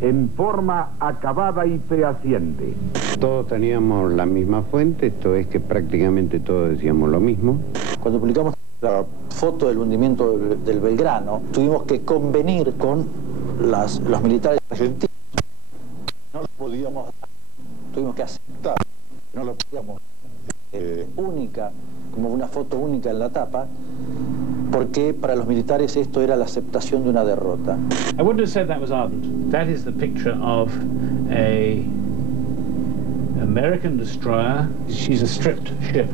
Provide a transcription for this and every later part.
en forma acabada y fehaciente. Todos teníamos la misma fuente, esto es que prácticamente todos decíamos lo mismo. Cuando publicamos la foto del hundimiento del Belgrano, tuvimos que convenir con los militares argentinos. No lo podíamos dar, tuvimos que aceptar, no lo podíamos única, como una foto única en la tapa, porque para los militares esto era la aceptación de una derrota. I wouldn't have said that was ardent. That is the picture of a American destroyer. She's a stripped ship.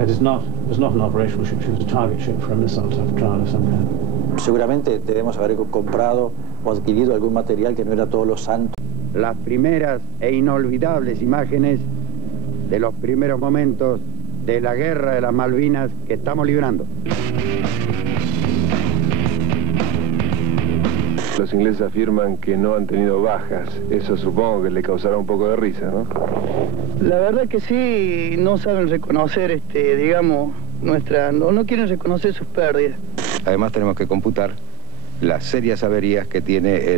It was not an operational ship. She was a target ship for a missile trial of some kind. Seguramente debemos haber comprado o adquirido algún material que no era todos los santos. Las primeras e inolvidables imágenes de los primeros momentos de la guerra de las Malvinas que estamos librando. Los ingleses afirman que no han tenido bajas. Eso supongo que le causará un poco de risa, ¿no? La verdad que sí, no saben reconocer, digamos, no quieren reconocer sus pérdidas. Además tenemos que computar las serias averías que tiene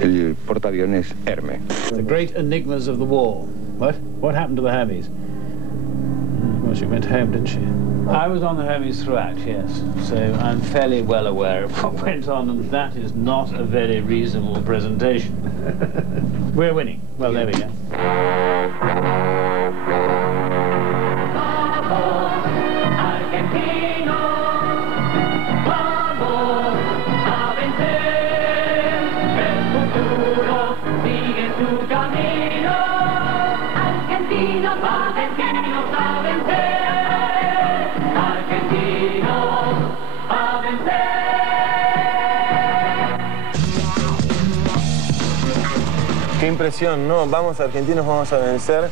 el portaaviones Hermes. The great enigmas of the war. What happened to the Hermes? Well, she went home, didn't she? I was on the Hermes throughout, yes. So I'm fairly well aware of what went on, and that is not a very reasonable presentation. We're winning. Well, there we go. Qué impresión, ¿no? Vamos argentinos, vamos a vencer,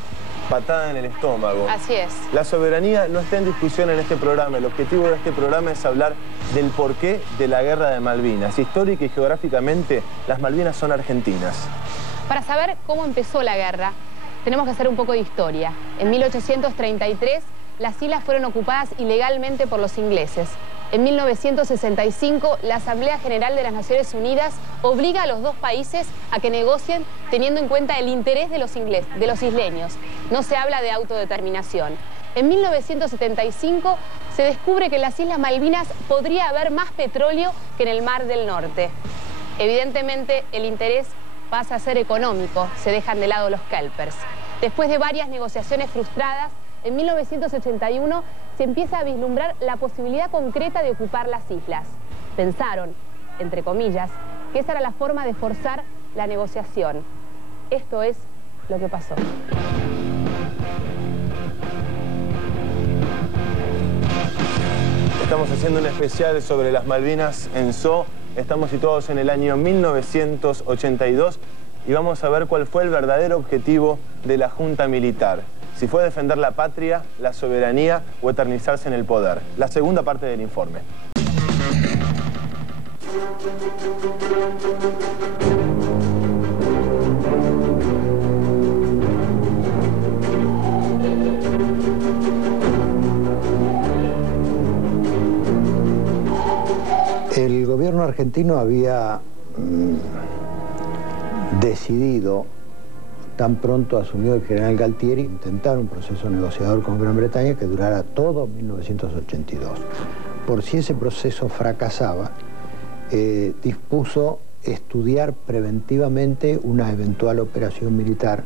patada en el estómago. Así es. La soberanía no está en discusión en este programa. El objetivo de este programa es hablar del porqué de la guerra de Malvinas. Histórica y geográficamente, las Malvinas son argentinas. Para saber cómo empezó la guerra, tenemos que hacer un poco de historia. En 1833, las islas fueron ocupadas ilegalmente por los ingleses. En 1965, la Asamblea General de las Naciones Unidas obliga a los dos países a que negocien teniendo en cuenta el interés de los isleños. No se habla de autodeterminación. En 1975 se descubre que en las Islas Malvinas podría haber más petróleo que en el Mar del Norte. Evidentemente, el interés pasa a ser económico, se dejan de lado los kelpers. Después de varias negociaciones frustradas, en 1981 se empieza a vislumbrar la posibilidad concreta de ocupar las islas. Pensaron, entre comillas, que esa era la forma de forzar la negociación. Esto es lo que pasó. Estamos haciendo un especial sobre las Malvinas en Zoo. Estamos situados en el año 1982 y vamos a ver cuál fue el verdadero objetivo de la Junta Militar. Si fue defender la patria, la soberanía o eternizarse en el poder. La segunda parte del informe. El gobierno argentino había decidido, tan pronto asumió el general Galtieri, intentar un proceso negociador con Gran Bretaña que durara todo 1982. Por si ese proceso fracasaba, dispuso estudiar preventivamente una eventual operación militar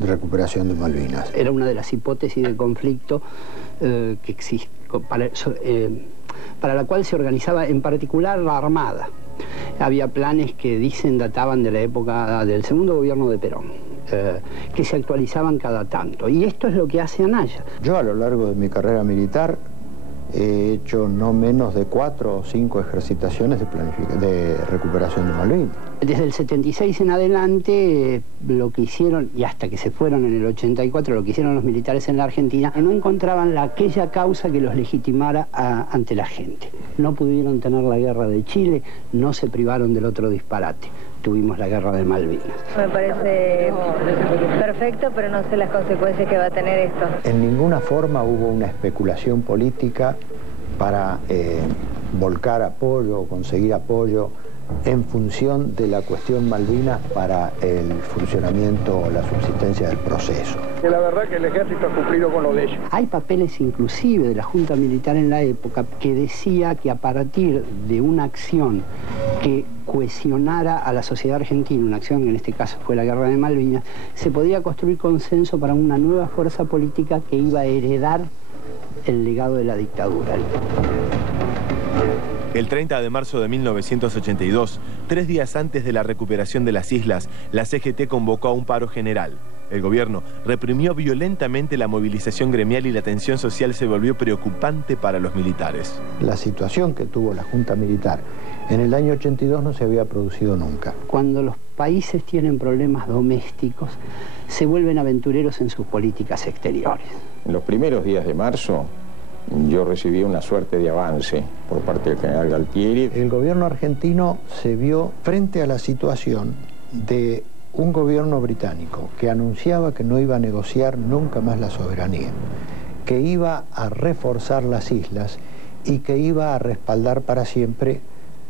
de recuperación de Malvinas. Era una de las hipótesis de conflicto que existe, para la cual se organizaba en particular la Armada. Había planes que databan de la época del segundo gobierno de Perón. Que se actualizaban cada tanto. Y esto es lo que hace Anaya. Yo a lo largo de mi carrera militar he hecho no menos de 4 o 5 ejercitaciones de recuperación de Malvinas. Desde el 76 en adelante, lo que hicieron, y hasta que se fueron en el 84, lo que hicieron los militares en la Argentina, no encontraban aquella causa que los legitimara ante la gente. No pudieron tener la guerra de Chile, no se privaron del otro disparate. Tuvimos la guerra de Malvinas. Me parece perfecto, pero no sé las consecuencias que va a tener esto. En ninguna forma hubo una especulación política para volcar apoyo o conseguir apoyo en función de la cuestión Malvinas para el funcionamiento o la subsistencia del proceso. Que la verdad que el ejército ha cumplido con lo de ellos. Hay papeles inclusive de la Junta Militar en la época que decía que a partir de una acción que cohesionara a la sociedad argentina, una acción que en este caso fue la Guerra de Malvinas, se podía construir consenso para una nueva fuerza política que iba a heredar el legado de la dictadura. El 30 de marzo de 1982, 3 días antes de la recuperación de las islas, la CGT convocó a un paro general. El gobierno reprimió violentamente la movilización gremial y la tensión social se volvió preocupante para los militares. La situación que tuvo la Junta Militar en el año 82 no se había producido nunca. Cuando los países tienen problemas domésticos, se vuelven aventureros en sus políticas exteriores. En los primeros días de marzo, yo recibí una suerte de avance por parte del general Galtieri. El gobierno argentino se vio frente a la situación de un gobierno británico que anunciaba que no iba a negociar nunca más la soberanía, que iba a reforzar las islas y que iba a respaldar para siempre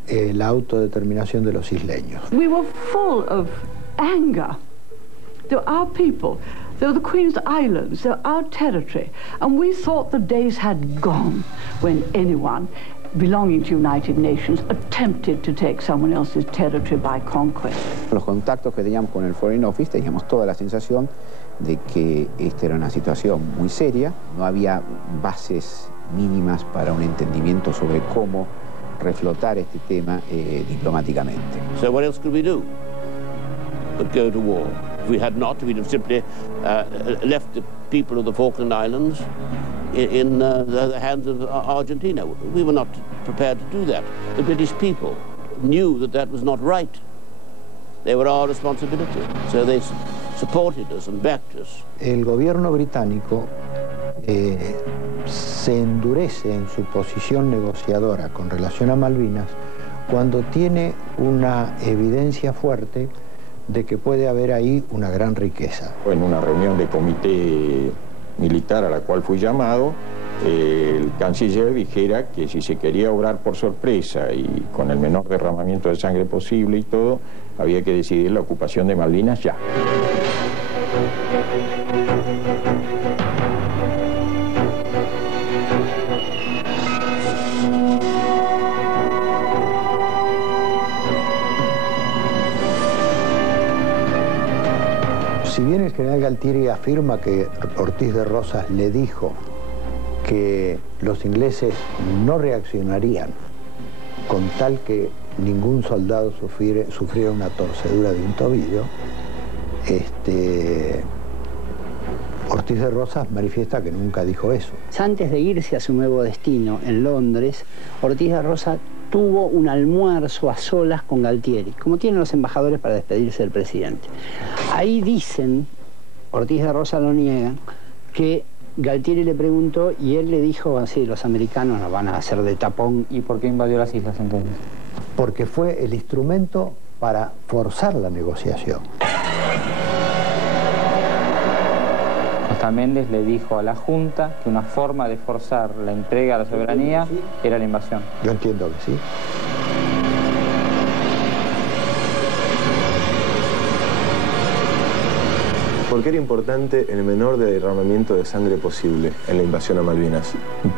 la autodeterminación de los isleños. We were full of anger. They're our people. They're the Queen's Islands. They're our territory. And we thought the days had gone when anyone belonging to United Nations attempted to take someone else's territory by conquest. Los contactos que teníamos con el Foreign Office teníamos toda la sensación de que esta era una situación muy seria, no había bases mínimas para un entendimiento sobre cómo reflotar este tema diplomáticamente. So what else could we do but go to war? If we had not, we'd have simply left the people of the Falkland Islands in the hands of Argentina. We were not prepared to do that. The British people knew that that was not right. They were our responsibility. So they supported us and backed us. El gobierno británico se endurece en su posición negociadora con relación a Malvinas cuando tiene una evidencia fuerte de que puede haber ahí una gran riqueza. En una reunión de comité militar a la cual fui llamado, el canciller dijera que si se quería obrar por sorpresa y con el menor derramamiento de sangre posible y todo, había que decidir la ocupación de Malvinas ya. Si bien el general Galtieri afirma que Ortiz de Rosas le dijo que los ingleses no reaccionarían con tal que ningún soldado sufriera una torcedura de un tobillo, Ortiz de Rosas manifiesta que nunca dijo eso. Antes de irse a su nuevo destino en Londres, Ortiz de Rosas tuvo un almuerzo a solas con Galtieri, como tienen los embajadores para despedirse del presidente. Ahí dicen, Ortiz de Rosas lo niegan, que Galtieri le preguntó y él le dijo así, los americanos nos van a hacer de tapón. ¿Y por qué invadió las islas entonces? Porque fue el instrumento para forzar la negociación. Costa Méndez le dijo a la Junta que una forma de forzar la entrega a la soberanía era la invasión. Yo entiendo que sí. ¿Por qué era importante el menor derramamiento de sangre posible en la invasión a Malvinas?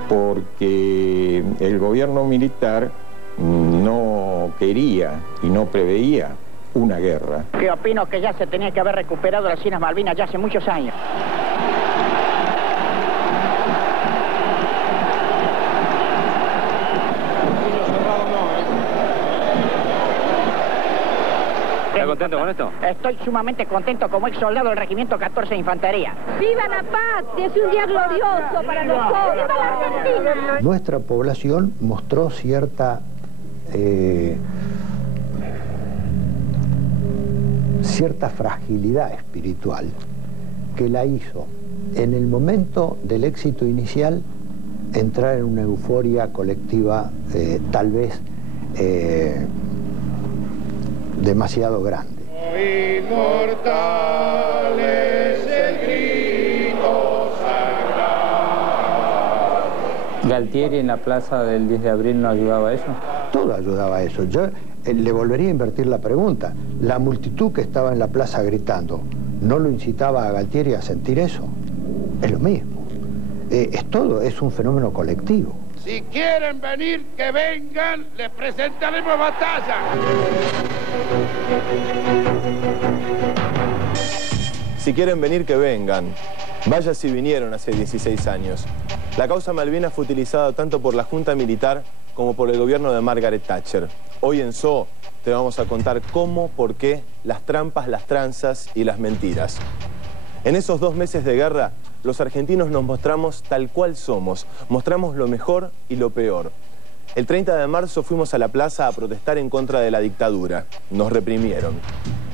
Porque el gobierno militar no quería y no preveía una guerra. Que opino que ya se tenía que haber recuperado las Islas Malvinas ya hace muchos años. ¿Está contento con esto? Estoy sumamente contento como ex soldado del Regimiento 14 de Infantería. ¡Viva la patria! Es un día glorioso para nosotros. ¡Viva la Argentina! Nuestra población mostró cierta fragilidad espiritual que la hizo, en el momento del éxito inicial, entrar en una euforia colectiva tal vez demasiado grande. Inmortal es el grito sagrado. ¿Galtieri en la plaza del 10 de abril no ayudaba a eso? todo ayudaba a eso. Yo le volvería a invertir la pregunta. La multitud que estaba en la plaza gritando, ¿no lo incitaba a Galtieri a sentir eso? Es lo mismo. Es todo, es un fenómeno colectivo. Si quieren venir, que vengan, les presentaremos batalla. Si quieren venir, que vengan. Vaya si vinieron hace 16 años. La causa Malvinas fue utilizada tanto por la Junta Militar como por el gobierno de Margaret Thatcher. Hoy en SOH te vamos a contar cómo, por qué, las trampas, las tranzas y las mentiras. En esos 2 meses de guerra, los argentinos nos mostramos tal cual somos. Mostramos lo mejor y lo peor. El 30 de marzo fuimos a la plaza a protestar en contra de la dictadura. Nos reprimieron.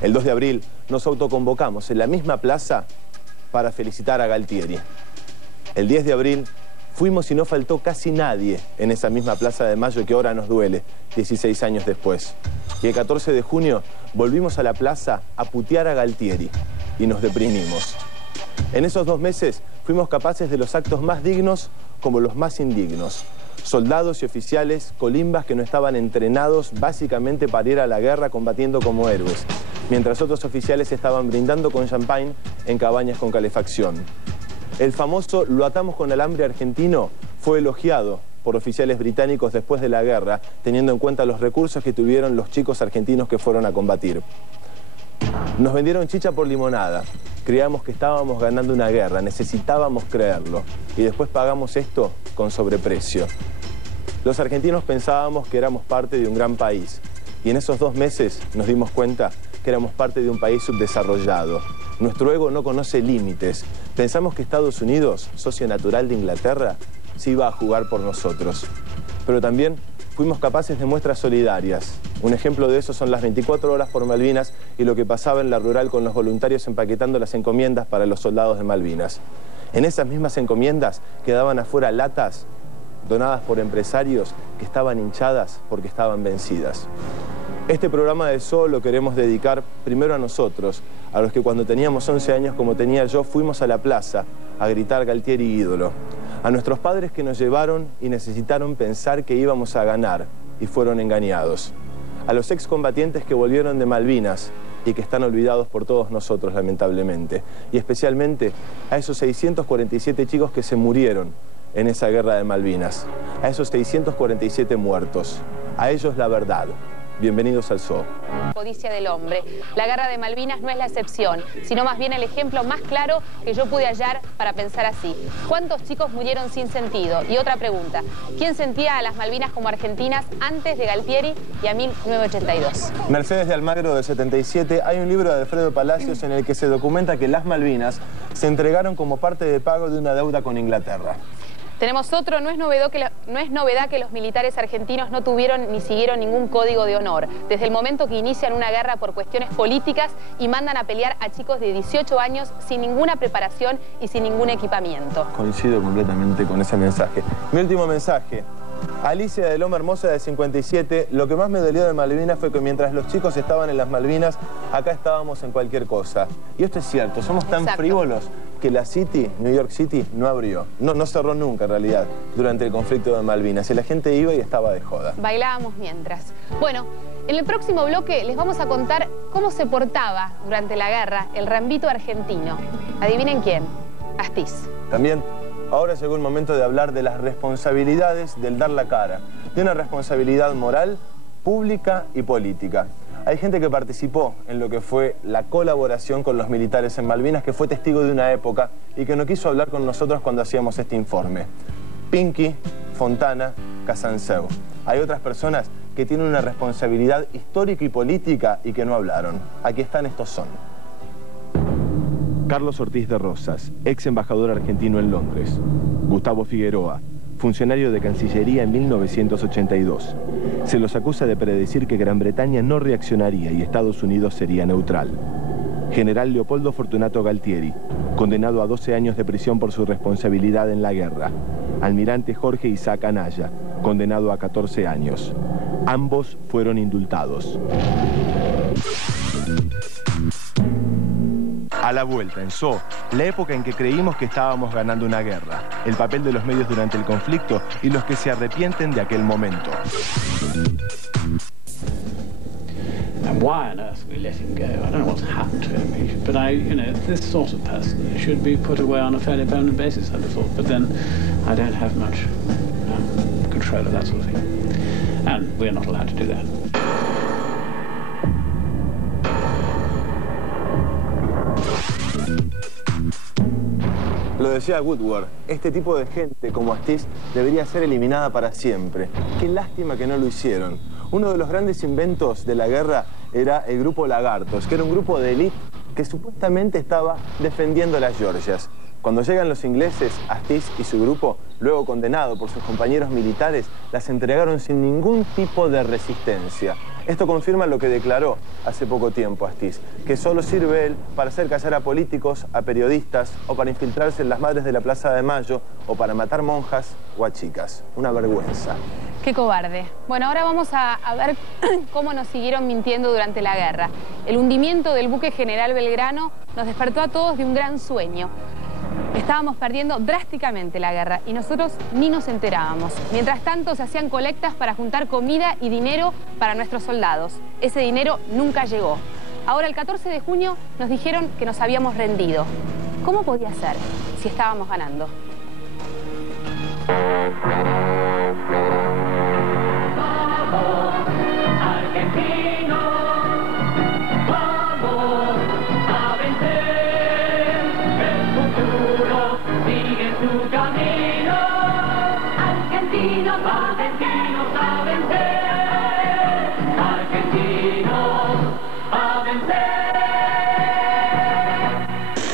El 2 de abril nos autoconvocamos en la misma plaza para felicitar a Galtieri. El 10 de abril fuimos y no faltó casi nadie en esa misma Plaza de Mayo que ahora nos duele, 16 años después. Y el 14 de junio volvimos a la plaza a putear a Galtieri y nos deprimimos. En esos 2 meses fuimos capaces de los actos más dignos como los más indignos. Soldados y oficiales, colimbas que no estaban entrenados básicamente para ir a la guerra combatiendo como héroes, mientras otros oficiales estaban brindando con champagne en cabañas con calefacción. El famoso "lo atamos con alambre" argentino fue elogiado por oficiales británicos después de la guerra, teniendo en cuenta los recursos que tuvieron los chicos argentinos que fueron a combatir. Nos vendieron chicha por limonada. Creíamos que estábamos ganando una guerra, necesitábamos creerlo. Y después pagamos esto con sobreprecio. Los argentinos pensábamos que éramos parte de un gran país. Y en esos 2 meses nos dimos cuenta que éramos parte de un país subdesarrollado. Nuestro ego no conoce límites. Pensamos que Estados Unidos, socio natural de Inglaterra, se iba a jugar por nosotros. Pero también fuimos capaces de muestras solidarias. Un ejemplo de eso son las 24 horas por Malvinas y lo que pasaba en la rural con los voluntarios empaquetando las encomiendas para los soldados de Malvinas. En esas mismas encomiendas quedaban afuera latas donadas por empresarios que estaban hinchadas porque estaban vencidas. Este programa de SOH lo queremos dedicar primero a nosotros, a los que cuando teníamos 11 años como tenía yo fuimos a la plaza a gritar Galtieri ídolo. A nuestros padres que nos llevaron y necesitaron pensar que íbamos a ganar y fueron engañados. A los excombatientes que volvieron de Malvinas y que están olvidados por todos nosotros, lamentablemente. Y especialmente a esos 647 chicos que se murieron en esa guerra de Malvinas. A esos 647 muertos. A ellos la verdad. Bienvenidos al SOH. Codicia del hombre. La guerra de Malvinas no es la excepción, sino más bien el ejemplo más claro que yo pude hallar para pensar así. ¿Cuántos chicos murieron sin sentido? Y otra pregunta, ¿quién sentía a las Malvinas como argentinas antes de Galtieri y a 1982? Mercedes de Almagro, de 77, hay un libro de Alfredo Palacios en el que se documenta que las Malvinas se entregaron como parte de pago de una deuda con Inglaterra. Tenemos otro, no es novedad que los militares argentinos no tuvieron ni siguieron ningún código de honor, desde el momento que inician una guerra por cuestiones políticas y mandan a pelear a chicos de 18 años sin ninguna preparación y sin ningún equipamiento. Coincido completamente con ese mensaje. Mi último mensaje. Alicia de Loma Hermosa, de 57, lo que más me dolió de Malvinas fue que mientras los chicos estaban en las Malvinas, acá estábamos en cualquier cosa. Y esto es cierto, somos tan frívolos que la City, New York City, no abrió. No cerró nunca, en realidad, durante el conflicto de Malvinas. Y la gente iba y estaba de joda. Bailábamos mientras. Bueno, en el próximo bloque les vamos a contar cómo se portaba durante la guerra el rambito argentino. ¿Adivinen quién? Astiz. También, ahora llegó el momento de hablar de las responsabilidades del dar la cara. De una responsabilidad moral, pública y política. Hay gente que participó en lo que fue la colaboración con los militares en Malvinas, que fue testigo de una época y que no quiso hablar con nosotros cuando hacíamos este informe. Pinky, Fontana, Casanseu. Hay otras personas que tienen una responsabilidad histórica y política y que no hablaron. Aquí están, estos son. Carlos Ortiz de Rosas, ex embajador argentino en Londres. Gustavo Figueroa, funcionario de Cancillería en 1982. Se los acusa de predecir que Gran Bretaña no reaccionaría y Estados Unidos sería neutral. General Leopoldo Fortunato Galtieri, condenado a 12 años de prisión por su responsabilidad en la guerra. Almirante Jorge Isaac Anaya, condenado a 14 años. Ambos fueron indultados. A la vuelta, en So, la época en que creímos que estábamos ganando una guerra, el papel de los medios durante el conflicto y los que se arrepienten de aquel momento. And why on earth we let him go? I don't know what's happened to him. But this sort of person should be put away on a fairly permanent basis, I'd have thought. But then I don't have much control of that sort of thing. And we're not allowed to do that. Lo decía Woodward, este tipo de gente como Astiz debería ser eliminada para siempre. Qué lástima que no lo hicieron. Uno de los grandes inventos de la guerra era el grupo Lagartos, que era un grupo de élite que supuestamente estaba defendiendo las Georgias. Cuando llegan los ingleses, Astiz y su grupo, luego condenado por sus compañeros militares, las entregaron sin ningún tipo de resistencia. Esto confirma lo que declaró hace poco tiempo Astiz, que solo sirve él para hacer callar a políticos, a periodistas, o para infiltrarse en las madres de la Plaza de Mayo, o para matar monjas o a chicas. Una vergüenza. Qué cobarde. Bueno, ahora vamos a ver cómo nos siguieron mintiendo durante la guerra. El hundimiento del buque General Belgrano nos despertó a todos de un gran sueño. Estábamos perdiendo drásticamente la guerra y nosotros ni nos enterábamos. Mientras tanto, se hacían colectas para juntar comida y dinero para nuestros soldados. Ese dinero nunca llegó. Ahora, el 14 de junio, nos dijeron que nos habíamos rendido. ¿Cómo podía ser si estábamos ganando? Vamos, argentinos, vamos a vencer. El futuro sigue su camino. Argentinos, argentinos a vencer. Argentinos a vencer.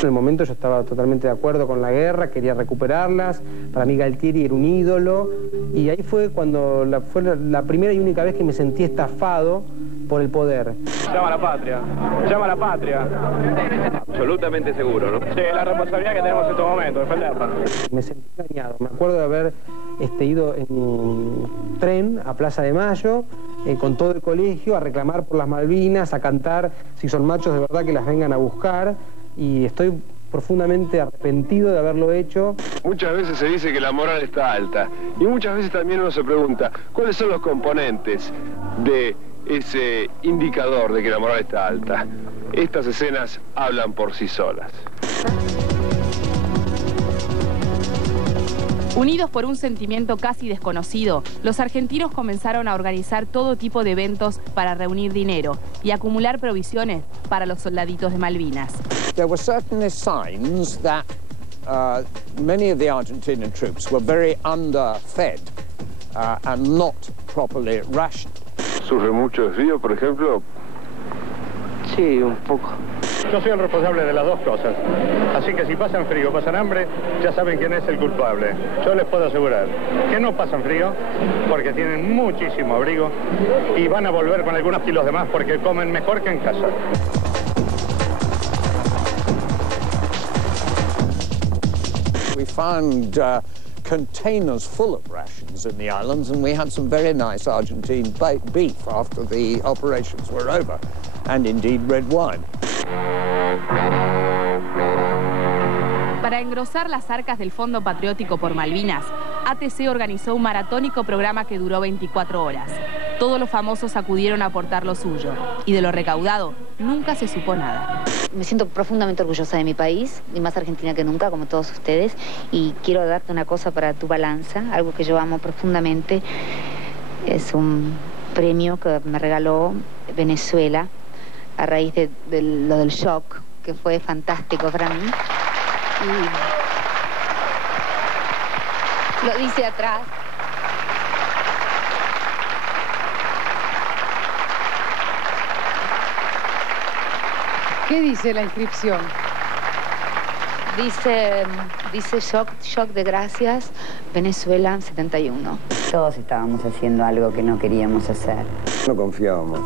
En el momento yo estaba totalmente de acuerdo con la guerra, quería recuperarlas. Para mí Galtieri era un ídolo. Y ahí fue cuando fue la primera y única vez que me sentí estafado por el poder. Llama a la patria, llama a la patria. Absolutamente seguro, ¿no? Sí, la responsabilidad que tenemos en este momento, defenderla. Me sentí engañado. Me acuerdo de haber ido en un tren a Plaza de Mayo con todo el colegio a reclamar por las Malvinas, a cantar si son machos de verdad que las vengan a buscar. Y estoy profundamente arrepentido de haberlo hecho. Muchas veces se dice que la moral está alta y muchas veces también uno se pregunta cuáles son los componentes de ese indicador de que la moral está alta. Estas escenas hablan por sí solas. Unidos por un sentimiento casi desconocido, los argentinos comenzaron a organizar todo tipo de eventos para reunir dinero y acumular provisiones para los soldaditos de Malvinas. There were certainly signs that many of the Argentinian troops were very underfed and not properly rationed. ¿Sufre mucho frío, por ejemplo? Sí, un poco. Yo soy el responsable de las dos cosas. Así que si pasan frío o pasan hambre, ya saben quién es el culpable. Yo les puedo asegurar que no pasan frío porque tienen muchísimo abrigo y van a volver con algunos kilos de más porque comen mejor que en casa. We found containers full of rations in the islands, and we had some very nice Argentine beef after the operations were over, and indeed red wine. Para engrosar las arcas del Fondo Patriótico por Malvinas, ATC organizó un maratónico programa que duró 24 horas. Todos los famosos acudieron a aportar lo suyo, y de lo recaudado nunca se supo nada. Me siento profundamente orgullosa de mi país, y más argentina que nunca, como todos ustedes, y quiero darte una cosa para tu balanza, algo que yo amo profundamente. Es un premio que me regaló Venezuela a raíz de lo del shock, que fue fantástico para mí. Y lo dice atrás. ¿Qué dice la inscripción? Dice shock de gracias, Venezuela 71. Todos estábamos haciendo algo que no queríamos hacer. No confiábamos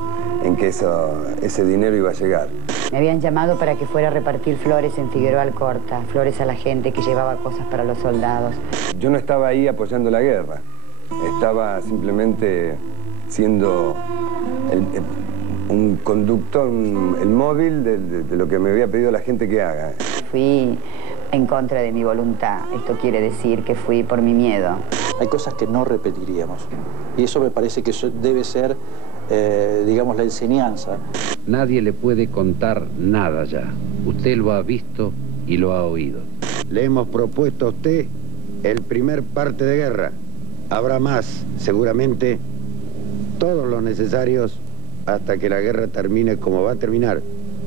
en que ese dinero iba a llegar. Me habían llamado para que fuera a repartir flores en Figueroa Alcorta, flores a la gente que llevaba cosas para los soldados. Yo no estaba ahí apoyando la guerra, estaba simplemente siendo un conductor, el móvil de lo que me había pedido la gente que haga. Fui en contra de mi voluntad. Esto quiere decir que fui por mi miedo. Hay cosas que no repetiríamos. Y eso me parece que eso debe ser, digamos, la enseñanza. Nadie le puede contar nada ya. Usted lo ha visto y lo ha oído. Le hemos propuesto a usted el primer parte de guerra. Habrá más, seguramente, todos los necesarios hasta que la guerra termine como va a terminar,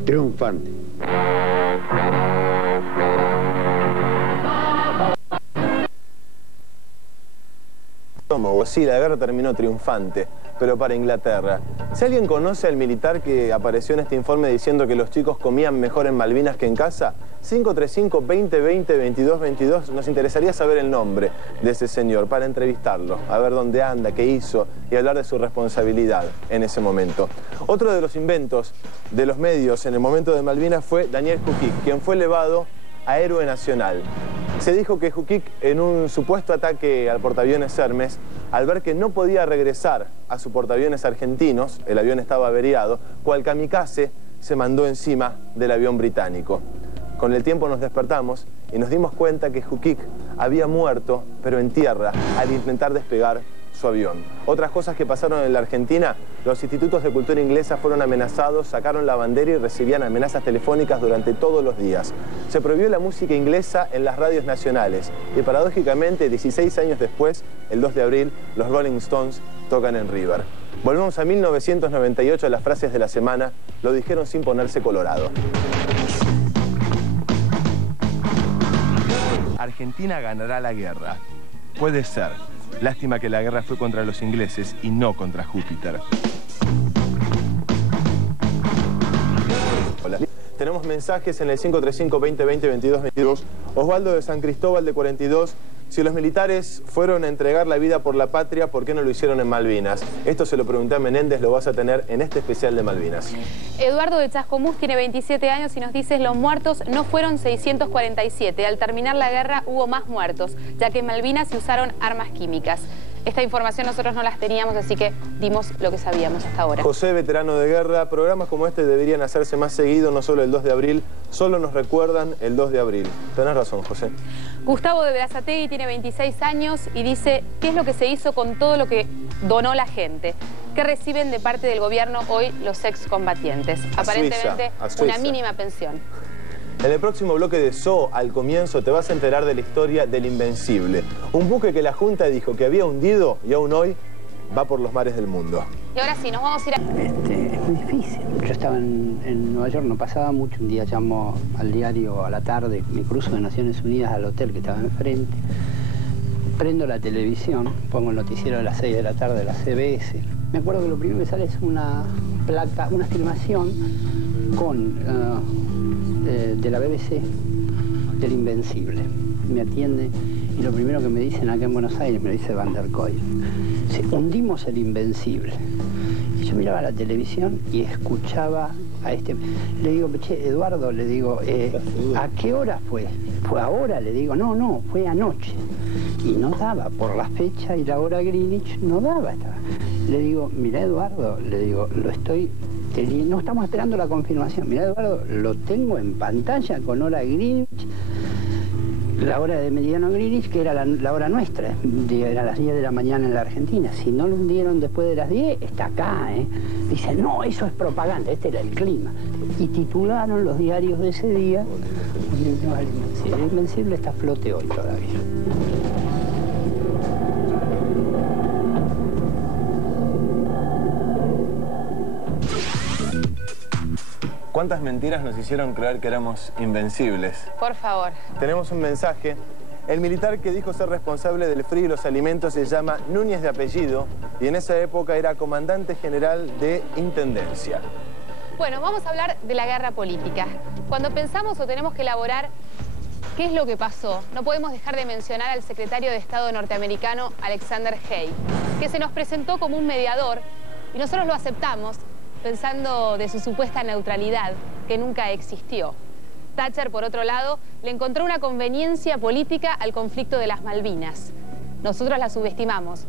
triunfante. Sí, la guerra terminó triunfante, pero para Inglaterra. Si alguien conoce al militar que apareció en este informe diciendo que los chicos comían mejor en Malvinas que en casa, 535-2020-2222, nos interesaría saber el nombre de ese señor para entrevistarlo, a ver dónde anda, qué hizo y hablar de su responsabilidad en ese momento. Otro de los inventos de los medios en el momento de Malvinas fue Daniel Jukic, quien fue elevado a héroe nacional. Se dijo que Jukic, en un supuesto ataque al portaaviones Hermes, al ver que no podía regresar a su portaaviones argentinos, el avión estaba averiado, cual kamikaze se mandó encima del avión británico. Con el tiempo nos despertamos y nos dimos cuenta que Jukic había muerto, pero en tierra, al intentar despegar su avión. Otras cosas que pasaron en la Argentina: los institutos de cultura inglesa fueron amenazados, sacaron la bandera y recibían amenazas telefónicas durante todos los días. Se prohibió la música inglesa en las radios nacionales y paradójicamente 16 años después, el 2 de abril, los Rolling Stones tocan en River. Volvemos a 1998, las frases de la semana lo dijeron sin ponerse colorado. Argentina ganará la guerra. Puede ser. Lástima que la guerra fue contra los ingleses y no contra Júpiter. Hola. Tenemos mensajes en el 535-2020-2222. Osvaldo de San Cristóbal, de 42. Si los militares fueron a entregar la vida por la patria, ¿por qué no lo hicieron en Malvinas? Esto se lo pregunté a Menéndez, lo vas a tener en este especial de Malvinas. Eduardo de Chascomús tiene 27 años y nos dice: los muertos no fueron 647. Al terminar la guerra hubo más muertos, ya que en Malvinas se usaron armas químicas. Esta información nosotros no las teníamos, así que dimos lo que sabíamos hasta ahora. José, veterano de guerra, programas como este deberían hacerse más seguido, no solo el 2 de abril, solo nos recuerdan el 2 de abril. Tenés razón, José. Gustavo de Berazategui tiene 26 años y dice: ¿qué es lo que se hizo con todo lo que donó la gente? ¿Qué reciben de parte del gobierno hoy los excombatientes? Aparentemente una mínima pensión. En el próximo bloque de Zoo, al comienzo, te vas a enterar de la historia del Invencible. Un buque que la Junta dijo que había hundido y aún hoy va por los mares del mundo. Y ahora sí, nos vamos a ir a... Es muy difícil. Yo estaba en Nueva York, no pasaba mucho. Un día llamo al diario a la tarde, me cruzo de Naciones Unidas al hotel que estaba enfrente. Prendo la televisión, pongo el noticiero de las 6 de la tarde de la CBS. Me acuerdo que lo primero que sale es una placa, una filmación con... de la BBC, del Invencible. Me atiende y lo primero que me dicen acá en Buenos Aires, me dice Van der Koy: sí, hundimos el Invencible. Y yo miraba la televisión y escuchaba a este... Le digo: che, Eduardo, le digo, ¿a qué hora fue? ¿Fue ahora? Le digo: no, fue anoche. Y no daba, por la fecha y la hora Greenwich, no daba. Le digo: mira, Eduardo, le digo, lo estoy... No estamos esperando la confirmación. Mirá, Eduardo, lo tengo en pantalla con hora Greenwich, la hora de mediano Greenwich, que era la hora nuestra, era las 10 de la mañana en la Argentina. Si no lo hundieron después de las 10, está acá, ¿eh? Dice: no, eso es propaganda, este era el clima. Y titularon los diarios de ese día: el Invencible está a flote hoy todavía. ¿Cuántas mentiras nos hicieron creer que éramos invencibles? Por favor. Tenemos un mensaje. El militar que dijo ser responsable del frío y los alimentos se llama Núñez de apellido y en esa época era comandante general de Intendencia. Bueno, vamos a hablar de la guerra política. Cuando pensamos o tenemos que elaborar qué es lo que pasó, no podemos dejar de mencionar al secretario de Estado norteamericano Alexander Haig, que se nos presentó como un mediador y nosotros lo aceptamos, pensando de su supuesta neutralidad, que nunca existió. Thatcher, por otro lado, le encontró una conveniencia política al conflicto de las Malvinas. Nosotros la subestimamos,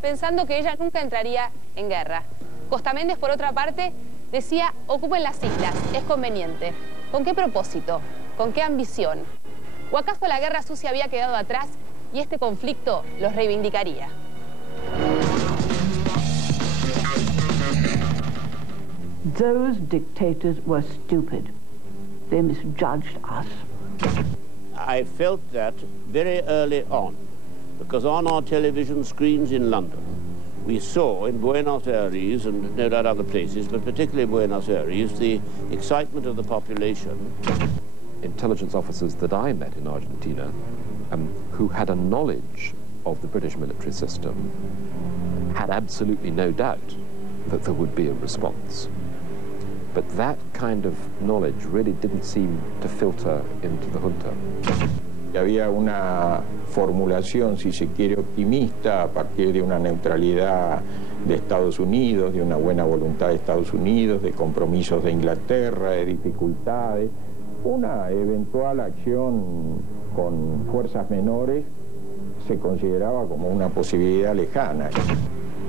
pensando que ella nunca entraría en guerra. Costa Méndez, por otra parte, Decía, ocupen las islas, es conveniente. ¿Con qué propósito? ¿Con qué ambición? ¿O acaso la guerra sucia había quedado atrás y este conflicto los reivindicaría? Those dictators were stupid. They misjudged us. I felt that very early on, because on our television screens in London, we saw in Buenos Aires and no doubt other places, but particularly Buenos Aires, the excitement of the population. Intelligence officers that I met in Argentina who had a knowledge of the British military system had absolutely no doubt that there would be a response. But that kind of knowledge really didn't seem to filter into the junta. Había una formulación, si se quiere, optimista a partir de una neutralidad de Estados Unidos, de una buena voluntad de Estados Unidos, de compromisos de Inglaterra, de dificultades. Una eventual acción con fuerzas menores se consideraba como una posibilidad lejana.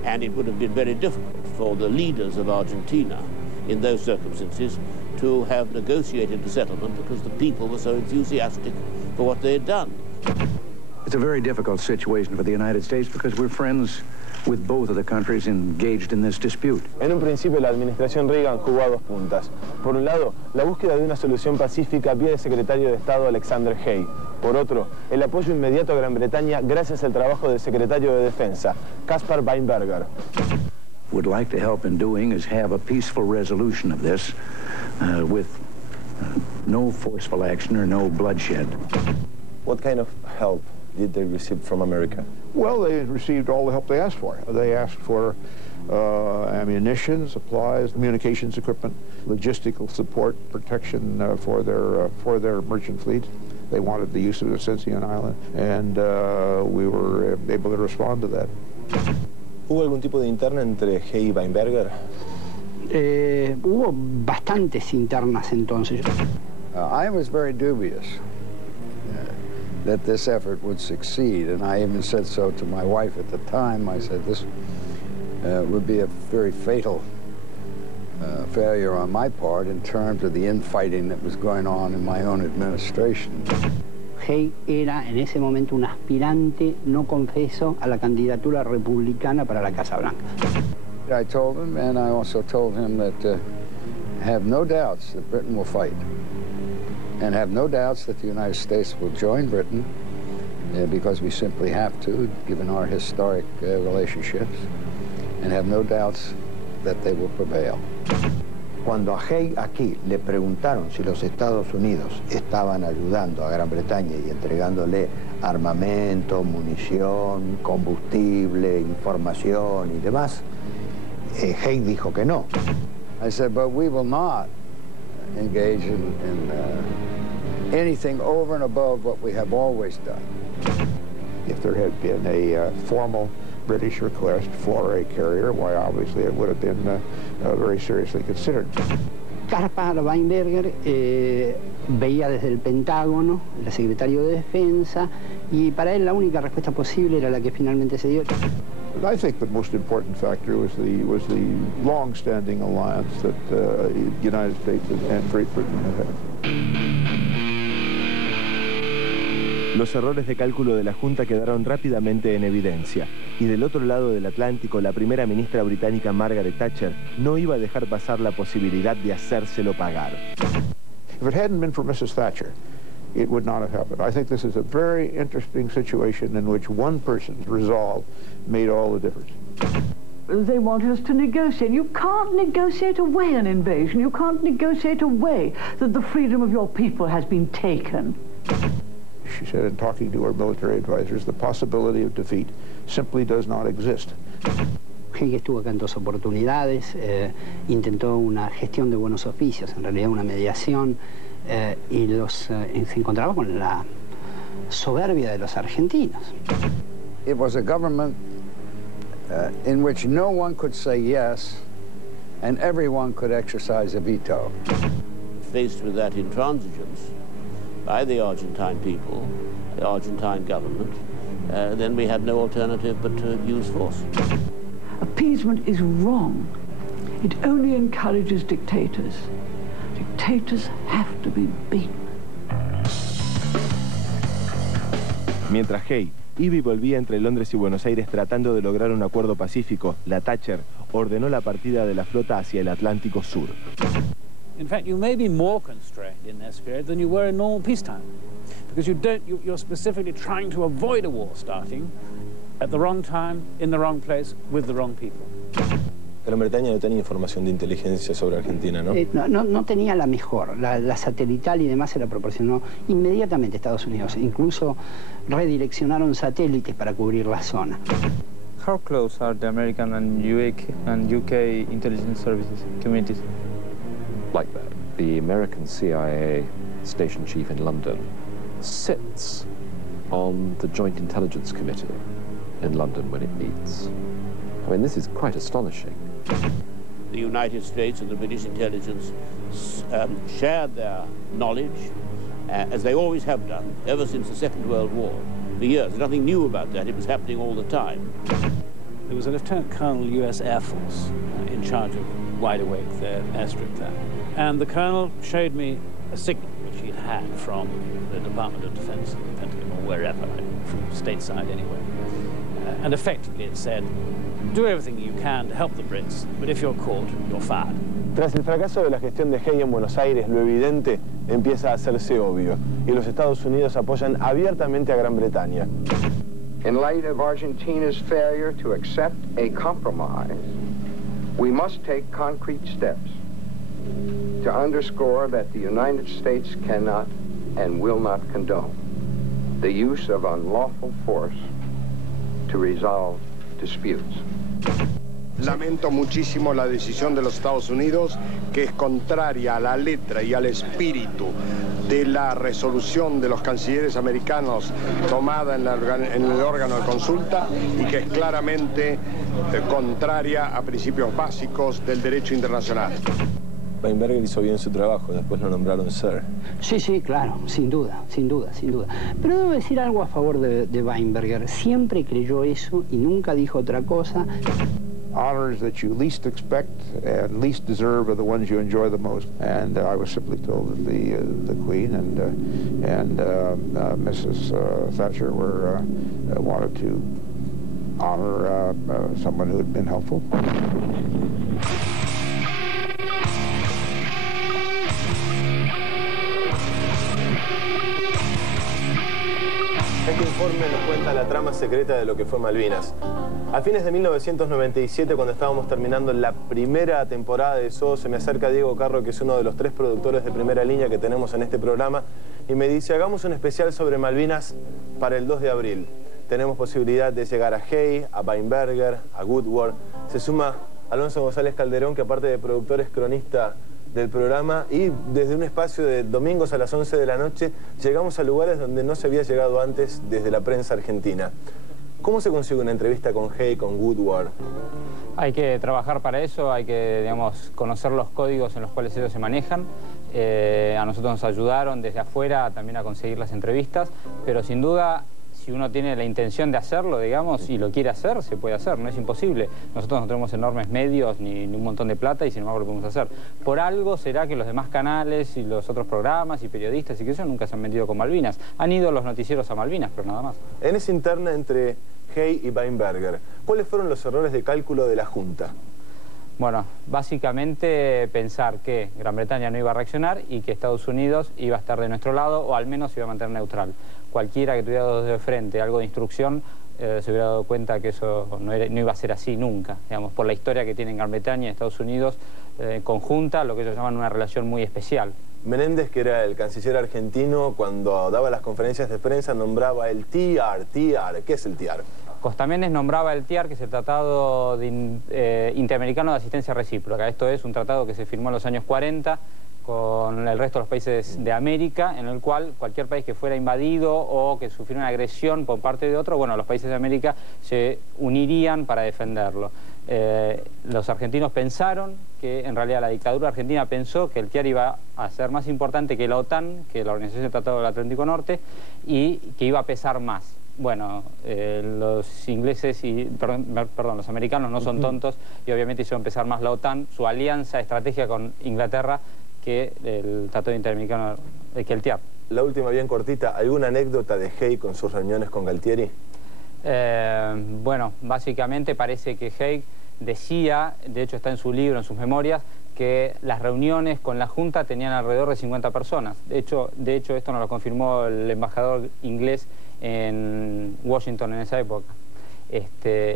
And it would have been very difficult for the leaders of Argentina in those circumstances to have negotiated a settlement because the people were so enthusiastic for what they had done. It's a very difficult situation for the United States because we're friends with both of the countries engaged in this dispute. En un principio la administración Reagan jugó a dos puntas. Por un lado, la búsqueda de una solución pacífica vía el secretario de Estado Alexander Haig. Por otro, el apoyo inmediato a Gran Bretaña gracias al trabajo del secretario de Defensa, Caspar Weinberger. Would like to help in doing is have a peaceful resolution of this with no forceful action or no bloodshed. What kind of help did they receive from America? Well, they received all the help they asked for. They asked for ammunition, supplies, communications equipment, logistical support, protection for their merchant fleet. They wanted the use of Ascension Island, and we were able to respond to that. ¿Hubo algún tipo de interna entre Haig y Weinberger? Hubo bastantes internas entonces. I was very dubious that this effort would succeed, and I even said so to my wife at the time. I said this would be a very fatal failure on my part in terms of the infighting that was going on in my own administration. Haig era en ese momento un aspirante no confeso a la candidatura republicana para la Casa Blanca. I told him, and I also told him that have no doubts that Britain will fight, and have no doubts that the United States will join Britain because we simply have to, given our historic relationships, and have no doubts that they will prevail. Cuando a Haig aquí le preguntaron si los Estados Unidos estaban ayudando a Gran Bretaña y entregándole armamento, munición, combustible, información y demás, Haig dijo que no. I said, but we will not engage in anything over and above what we have always done. If there had been a formal British request for a carrier, why obviously it would have been very seriously considered. Caspar Weinberger veía desde el Pentágono, el secretario de Defensa, y para él la única respuesta posible era la que finalmente se dio. I think the most important factor was the long-standing alliance that the United States and Great Britain had had. Los errores de cálculo de la Junta quedaron rápidamente en evidencia, y del otro lado del Atlántico la primera ministra británica Margaret Thatcher no iba a dejar pasar la posibilidad de hacérselo pagar. If it hadn't been for Mrs. Thatcher, it would not have happened. I think this is a very interesting situation in which one person's resolve made all the difference. They wanted us to negotiate. You can't negotiate away an invasion. You can't negotiate away that the freedom of your people has been taken. She said in talking to her military advisors, the possibility of defeat simply does not exist. Haig estuvo acá en dos oportunidades, intentó una gestión de buenos oficios, en realidad una mediación, y se encontraba con la soberbia de los argentinos. It was a government in which no one could say yes, and everyone could exercise a veto. Faced with that intransigence by the Argentine people, the Argentine government, then we had no alternative but to use force. Appeasement is wrong. It only encourages dictators. Dictators have to be beaten. Mientras Hay iba y volvía entre Londres y Buenos Aires tratando de lograr un acuerdo pacífico, la Thatcher ordenó la partida de la flota hacia el Atlántico Sur. In fact, you may be more constrained in this period than you were in normal peacetime, because you're specifically trying to avoid a war starting at the wrong time, in the wrong place, with the wrong people. Gran Bretaña no tenía información de inteligencia sobre Argentina, ¿no? No tenía la mejor. La satelital y demás se la proporcionó inmediatamente Estados Unidos. Incluso redireccionaron satélites para cubrir la zona. How close are the American and UK intelligence services communities? Like that. The American CIA station chief in London sits on the Joint Intelligence Committee in London when it meets. I mean, this is quite astonishing. The United States and the British intelligence shared their knowledge, as they always have done, ever since the Second World War. For years. There's nothing new about that. It was happening all the time. There was a Lieutenant Colonel, U.S. Air Force, in charge of Wide Awake, their airstrip there. And the Colonel showed me a signal which he'd had from the Department of Defense, the Pentagon, or wherever, from stateside anyway. And effectively it said, do everything you can to help the Brits, but if you're caught, you're fired. Tras el fracaso de la gestión de Hay en Buenos Aires, lo evidente empieza a hacerse obvio, y los Estados Unidos apoyan abiertamente a Gran Bretaña. In light of Argentina's failure to accept a compromise, we must take concrete steps to underscore that the United States cannot and will not condone the use of unlawful force to resolve disputes. Lamento muchísimo la decisión de los Estados Unidos, que es contraria a la letra y al espíritu de la resolución de los cancilleres americanos tomada en el órgano de consulta y que es claramente contraria a principios básicos del derecho internacional. Weinberger hizo bien su trabajo, después lo nombraron Sir. Sí, claro, sin duda. Pero debo decir algo a favor de Weinberger. Siempre creyó eso y nunca dijo otra cosa. Honors that you least expect and least deserve are the ones you enjoy the most. And I was simply told that the Queen and Mrs. Thatcher wanted to honor someone who had been helpful. Este informe nos cuenta la trama secreta de lo que fue Malvinas. A fines de 1997, cuando estábamos terminando la primera temporada de SOS, se me acerca Diego Carro, que es uno de los 3 productores de primera línea que tenemos en este programa, y me dice, hagamos un especial sobre Malvinas para el 2 de abril. Tenemos posibilidad de llegar a Hay, a Weinberger, a Woodward. Se suma Alonso González Calderón, que aparte de productor es cronista del programa, y desde un espacio de domingos a las 11 de la noche llegamos a lugares donde no se había llegado antes desde la prensa argentina. ¿Cómo se consigue una entrevista con Hay, con Woodward? Hay que trabajar para eso, hay que, digamos, conocer los códigos en los cuales ellos se manejan. A nosotros nos ayudaron desde afuera también a conseguir las entrevistas, pero sin duda, si uno tiene la intención de hacerlo, digamos, y lo quiere hacer, se puede hacer, no es imposible. Nosotros no tenemos enormes medios ni un montón de plata y sin embargo lo podemos hacer. Por algo será que los demás canales y los otros programas y periodistas y que eso nunca se han metido con Malvinas. Han ido los noticieros a Malvinas, pero nada más. En esa interna entre Hay y Weinberger, ¿cuáles fueron los errores de cálculo de la Junta? Bueno, básicamente pensar que Gran Bretaña no iba a reaccionar y que Estados Unidos iba a estar de nuestro lado o al menos se iba a mantener neutral. Cualquiera que tuviera dos de frente algo de instrucción se hubiera dado cuenta que eso no iba a ser así nunca, digamos, por la historia que tienen Gran Bretaña y Estados Unidos conjunta, lo que ellos llaman una relación muy especial. Menéndez, que era el canciller argentino, cuando daba las conferencias de prensa nombraba el TIAR. ¿Qué es el TIAR? Costamenes nombraba el TIAR, que es el Tratado Interamericano de Asistencia Recíproca. Esto es un tratado que se firmó en los años 40 con el resto de los países de América, en el cual cualquier país que fuera invadido o que sufriera una agresión por parte de otro, bueno, los países de América se unirían para defenderlo. Los argentinos pensaron que, en realidad la dictadura argentina pensó que el TIAR iba a ser más importante que la OTAN, que la Organización del Tratado del Atlántico Norte, y que iba a pesar más. bueno, los ingleses y, perdón, los americanos no son tontos y obviamente hizo empezar más la OTAN, su alianza estratégica con Inglaterra, que el Tratado Interamericano de Keltier. La última bien cortita, ¿alguna anécdota de Haig con sus reuniones con Galtieri? Bueno, básicamente parece que Haig decía, de hecho está en su libro, en sus memorias, que las reuniones con la Junta tenían alrededor de 50 personas. De hecho esto nos lo confirmó el embajador inglés en Washington en esa época.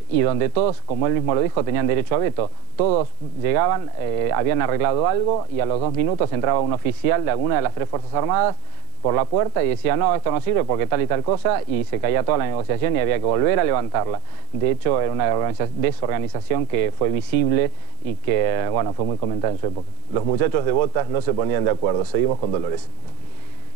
Y donde todos, como él mismo lo dijo, tenían derecho a veto. Todos llegaban, habían arreglado algo y a los 2 minutos entraba un oficial de alguna de las 3 Fuerzas Armadas por la puerta y decía, no, esto no sirve porque tal y tal cosa, y se caía toda la negociación y había que volver a levantarla. De hecho, era una desorganización que fue visible y que, bueno, fue muy comentada en su época. Los muchachos de Botas no se ponían de acuerdo. Seguimos con Dolores.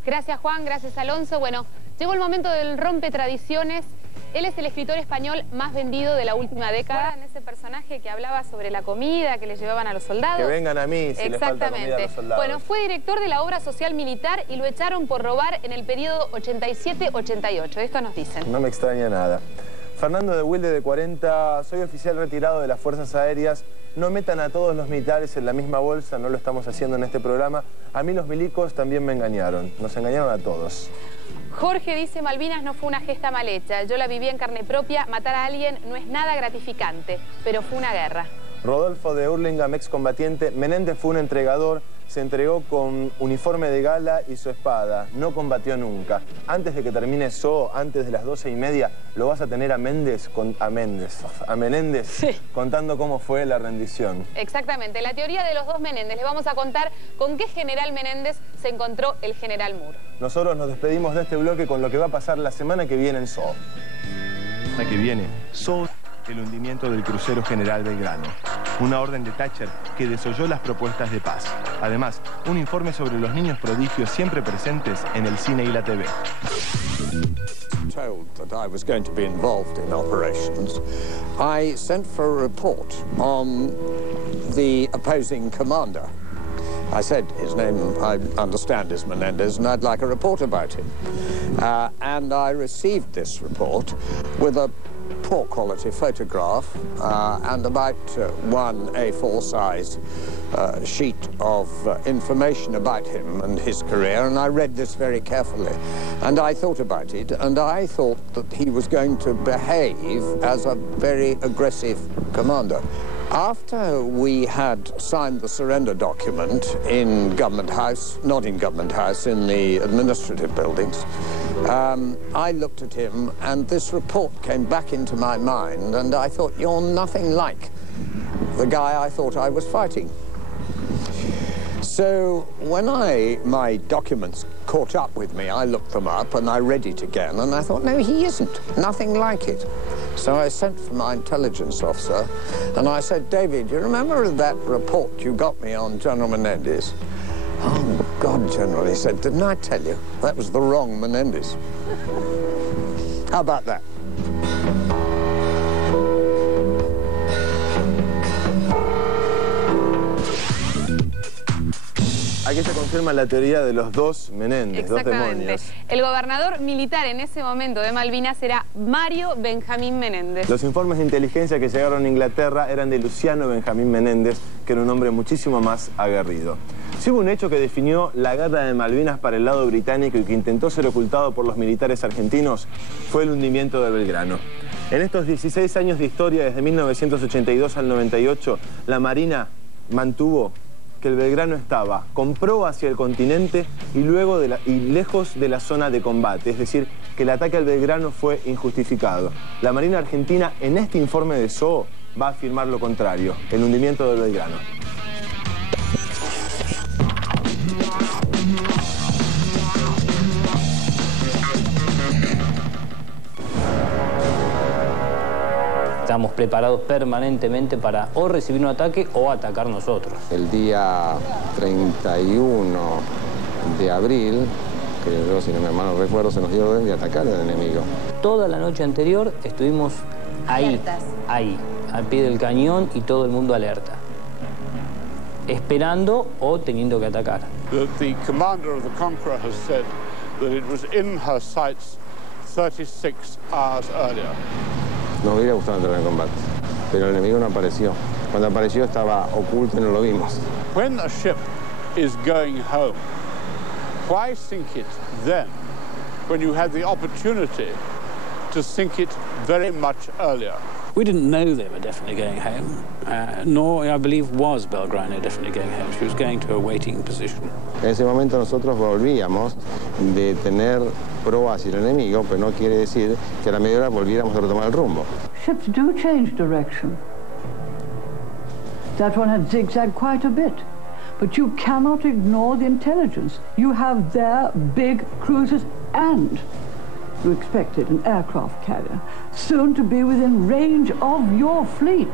Gracias, Juan, gracias, Alonso. Bueno, llegó el momento del rompe tradiciones. Él es el escritor español más vendido de la última década. En ese personaje que hablaba sobre la comida que le llevaban a los soldados. Que vengan a mí si les falta comida a los soldados. Bueno, fue director de la obra social militar y lo echaron por robar en el periodo 87-88. Esto nos dicen. No me extraña nada. Fernando de Wilde, de 40, soy oficial retirado de las Fuerzas Aéreas. No metan a todos los militares en la misma bolsa, no lo estamos haciendo en este programa. A mí los milicos también me engañaron, nos engañaron a todos. Jorge dice, Malvinas no fue una gesta mal hecha. Yo la viví en carne propia. Matar a alguien no es nada gratificante, pero fue una guerra. Rodolfo de Hurlingham, excombatiente. Menéndez fue un entregador. Se entregó con uniforme de gala y su espada. No combatió nunca. Antes de que termine SOO, antes de las 12:30, lo vas a tener a Menéndez sí, contando cómo fue la rendición. Exactamente. La teoría de los dos Menéndez. Les vamos a contar con qué general Menéndez se encontró el general Moore. Nosotros nos despedimos de este bloque con lo que va a pasar la semana que viene en SOO. La semana que viene, SOO, el hundimiento del crucero General Belgrano. Una orden de Thatcher que desoyó las propuestas de paz. Además, un informe sobre los niños prodigios siempre presentes en el cine y la TV. Told that I was going to be involved in operations, I sent for a report on the opposing commander. I said his name, I understand, is Menendez, and I'd like a report about him. And I received this report with a poor quality photograph and about one A4 size sheet of information about him and his career, and I read this very carefully and I thought about it, and I thought that he was going to behave as a very aggressive commander. After we had signed the surrender document in Government House, not in Government House, in the administrative buildings, I looked at him and this report came back into my mind, and I thought, you're nothing like the guy I thought I was fighting. So when my documents caught up with me, I looked them up and I read it again, and I thought, no, he isn't, nothing like it. So I sent for my intelligence officer and I said, David, you remember that report you got me on General Menendez? Oh, God, General, he said, didn't I tell you? That was the wrong Menendez. How about that? Aquí se confirma la teoría de los dos Menéndez, dos demonios. El gobernador militar en ese momento de Malvinas era Mario Benjamín Menéndez. Los informes de inteligencia que llegaron a Inglaterra eran de Luciano Benjamín Menéndez, que era un hombre muchísimo más aguerrido. Si hubo un hecho que definió la guerra de Malvinas para el lado británico y que intentó ser ocultado por los militares argentinos, fue el hundimiento de Belgrano. En estos 16 años de historia, desde 1982 al 98, la Marina mantuvo que el Belgrano estaba con proa hacia el continente y lejos de la zona de combate, es decir, que el ataque al Belgrano fue injustificado. La Marina Argentina en este informe de SOO va a afirmar lo contrario, el hundimiento del Belgrano. Estamos preparados permanentemente para o recibir un ataque o atacar nosotros. El día 31 de abril, que yo, si no me mal recuerdo, se nos dio orden de atacar al enemigo. Toda la noche anterior estuvimos ahí, al pie del cañón y todo el mundo alerta, esperando o teniendo que atacar. The commander of the Conqueror has said that it was in her sights 36 hours earlier. Nos hubiera gustado entrar en combate, pero el enemigo no apareció. Cuando apareció estaba oculto y no lo vimos. When a ship is going home, why sink it then, when you had the opportunity to sink it very much earlier? We didn't know they were definitely going home, nor, I believe, was Belgrano definitely going home. She was going to a waiting position. En ese momento nosotros volvíamos de tener proa hacia el enemigo, pero no quiere decir que a la media hora volviéramos a retomar el rumbo. Ships do change direction. That one had zigzagged quite a bit. But you cannot ignore the intelligence. You have their big cruisers and you expected an aircraft carrier, soon to be within range of your fleet.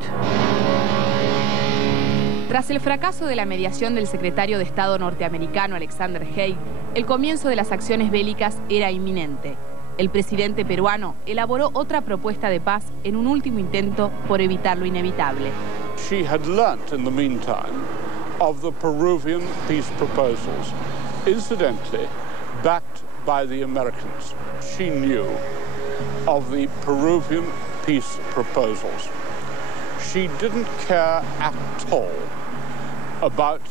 Tras el fracaso de la mediación del secretario de Estado norteamericano Alexander Haig, el comienzo de las acciones bélicas era inminente. El presidente peruano elaboró otra propuesta de paz en un último intento por evitar lo inevitable. She had learnt in the meantime of the Peruvian peace proposals, incidentally backed by the Americans. She knew of the Peruvian peace proposals. She didn't care at all about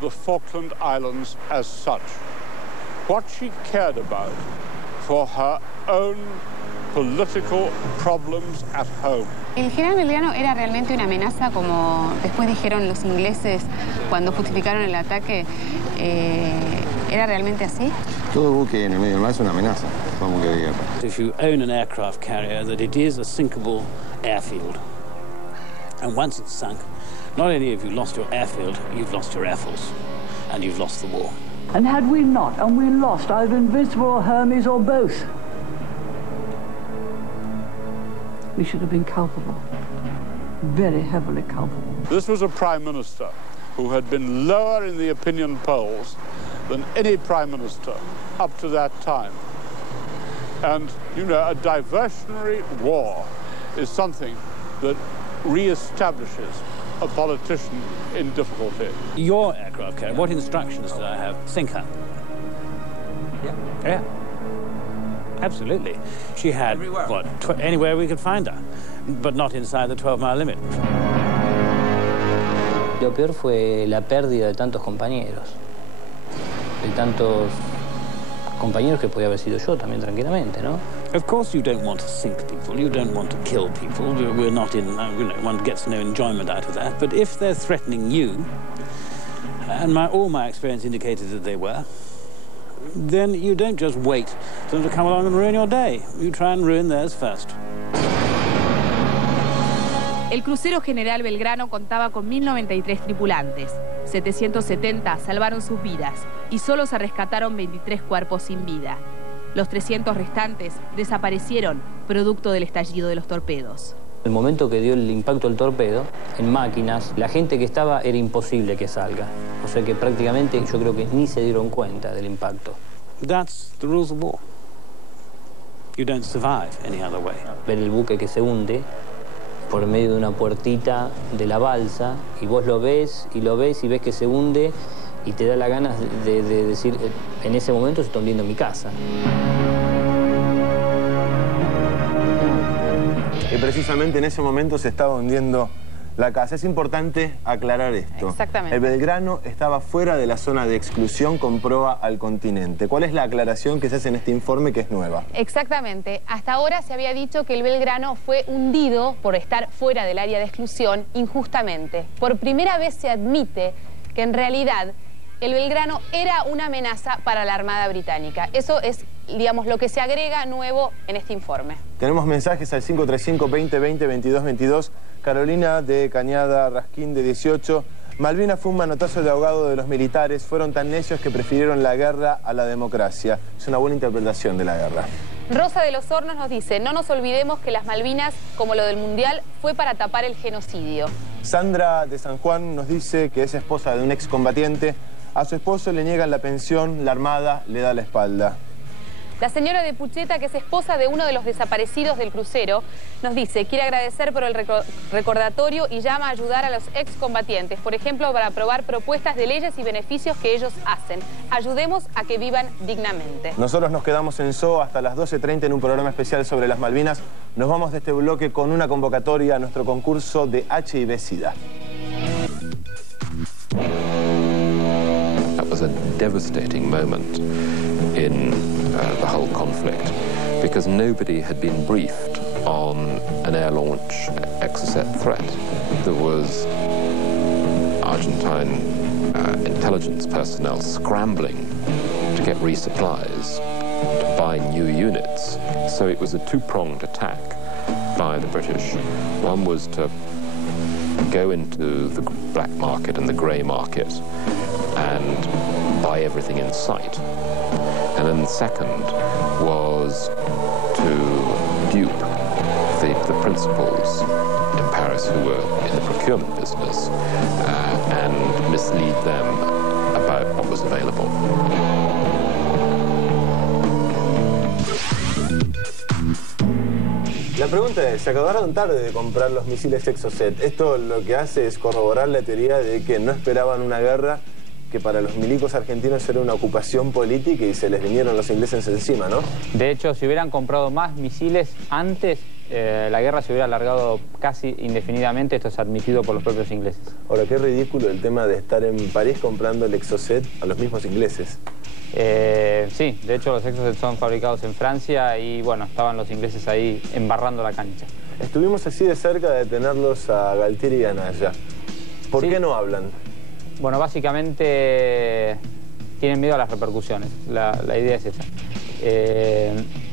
the Falkland Islands as such. What she cared about for her own political problems at home. ¿El general Belgrano era realmente una amenaza, como después dijeron los ingleses cuando justificaron el ataque? ¿Era realmente así? Todo buque en el medio del mar es una amenaza, como buque de guerra. If you own an aircraft carrier, that it is a sinkable airfield. And once it's sunk, not only have you lost your airfield, you've lost your air force, and you've lost the war. And had we not, and we lost either Invincible or Hermes or both, we should have been culpable, very heavily culpable. This was a prime minister who had been lower in the opinion polls than any prime minister up to that time. And, you know, a diversionary war is something that re-establishes a politician in difficulty. Your aircraft carrier, what instructions did I have? Sink her. Yeah. Absolutely. She had, what, anywhere we could find her, but not inside the 12-mile limit. Lo peor fue la pérdida de tantos compañeros. De tantos compañeros que podía haber sido yo también tranquilamente, ¿no? Of course you don't want to sink people, you don't want to kill people. We're not in, one gets no enjoyment out of that. But if they're threatening you, and all my experience indicated that they were, then you don't just wait for them to come along and ruin your day. You try and ruin theirs first. El crucero General Belgrano contaba con 1093 tripulantes. 770 salvaron sus vidas y solo se rescataron 23 cuerpos sin vida. Los 300 restantes desaparecieron producto del estallido de los torpedos. El momento que dio el impacto del torpedo, en máquinas, la gente que estaba era imposible que salga. O sea que prácticamente yo creo que ni se dieron cuenta del impacto. That's the rules of war. You don't survive any other way. Ver el buque que se hunde por medio de una puertita de la balsa y vos lo ves y ves que se hunde y te da la ganas de decir, en ese momento se está hundiendo mi casa. Y precisamente en ese momento se estaba hundiendo la casa. Es importante aclarar esto. Exactamente. El Belgrano estaba fuera de la zona de exclusión con proa al continente. ¿Cuál es la aclaración que se hace en este informe que es nueva? Exactamente. Hasta ahora se había dicho que el Belgrano fue hundido por estar fuera del área de exclusión injustamente. Por primera vez se admite que en realidad el Belgrano era una amenaza para la Armada Británica. Eso es, digamos, lo que se agrega nuevo en este informe. Tenemos mensajes al 535-2020-2222. Carolina de Cañada Rasquín, de 18. Malvinas fue un manotazo de ahogado de los militares. Fueron tan necios que prefirieron la guerra a la democracia. Es una buena interpretación de la guerra. Rosa de los Hornos nos dice, no nos olvidemos que las Malvinas, como lo del Mundial, fue para tapar el genocidio. Sandra de San Juan nos dice que es esposa de un excombatiente. A su esposo le niegan la pensión, la Armada le da la espalda. La señora de Pucheta, que es esposa de uno de los desaparecidos del crucero, nos dice, quiere agradecer por el recordatorio y llama a ayudar a los excombatientes, por ejemplo, para aprobar propuestas de leyes y beneficios que ellos hacen. Ayudemos a que vivan dignamente. Nosotros nos quedamos en SOA hasta las 12:30 en un programa especial sobre las Malvinas. Nos vamos de este bloque con una convocatoria a nuestro concurso de HIV-Sida. That was a devastating moment in the whole conflict because nobody had been briefed on an air launch Exocet threat. There was Argentine intelligence personnel scrambling to get resupplies, to buy new units. So it was a two-pronged attack by the British. One was to go into the black market and the grey market and buy everything in sight. And then the second was to dupe the principals in Paris who were in the procurement business and mislead them about what was available. La pregunta es, se acabaron tarde de comprar los misiles Exocet. Esto lo que hace es corroborar la teoría de que no esperaban una guerra, que para los milicos argentinos era una ocupación política y se les vinieron los ingleses encima, ¿no? De hecho, si hubieran comprado más misiles antes, la guerra se hubiera alargado casi indefinidamente. Esto es admitido por los propios ingleses. Ahora, qué ridículo el tema de estar en París comprando el Exocet a los mismos ingleses. Sí, de hecho los Exocet son fabricados en Francia y bueno, estaban los ingleses ahí embarrando la cancha. Estuvimos así de cerca de tenerlos a Galtieri y a Anaya. ¿Por qué no hablan? Bueno, básicamente tienen miedo a las repercusiones, la idea es esa.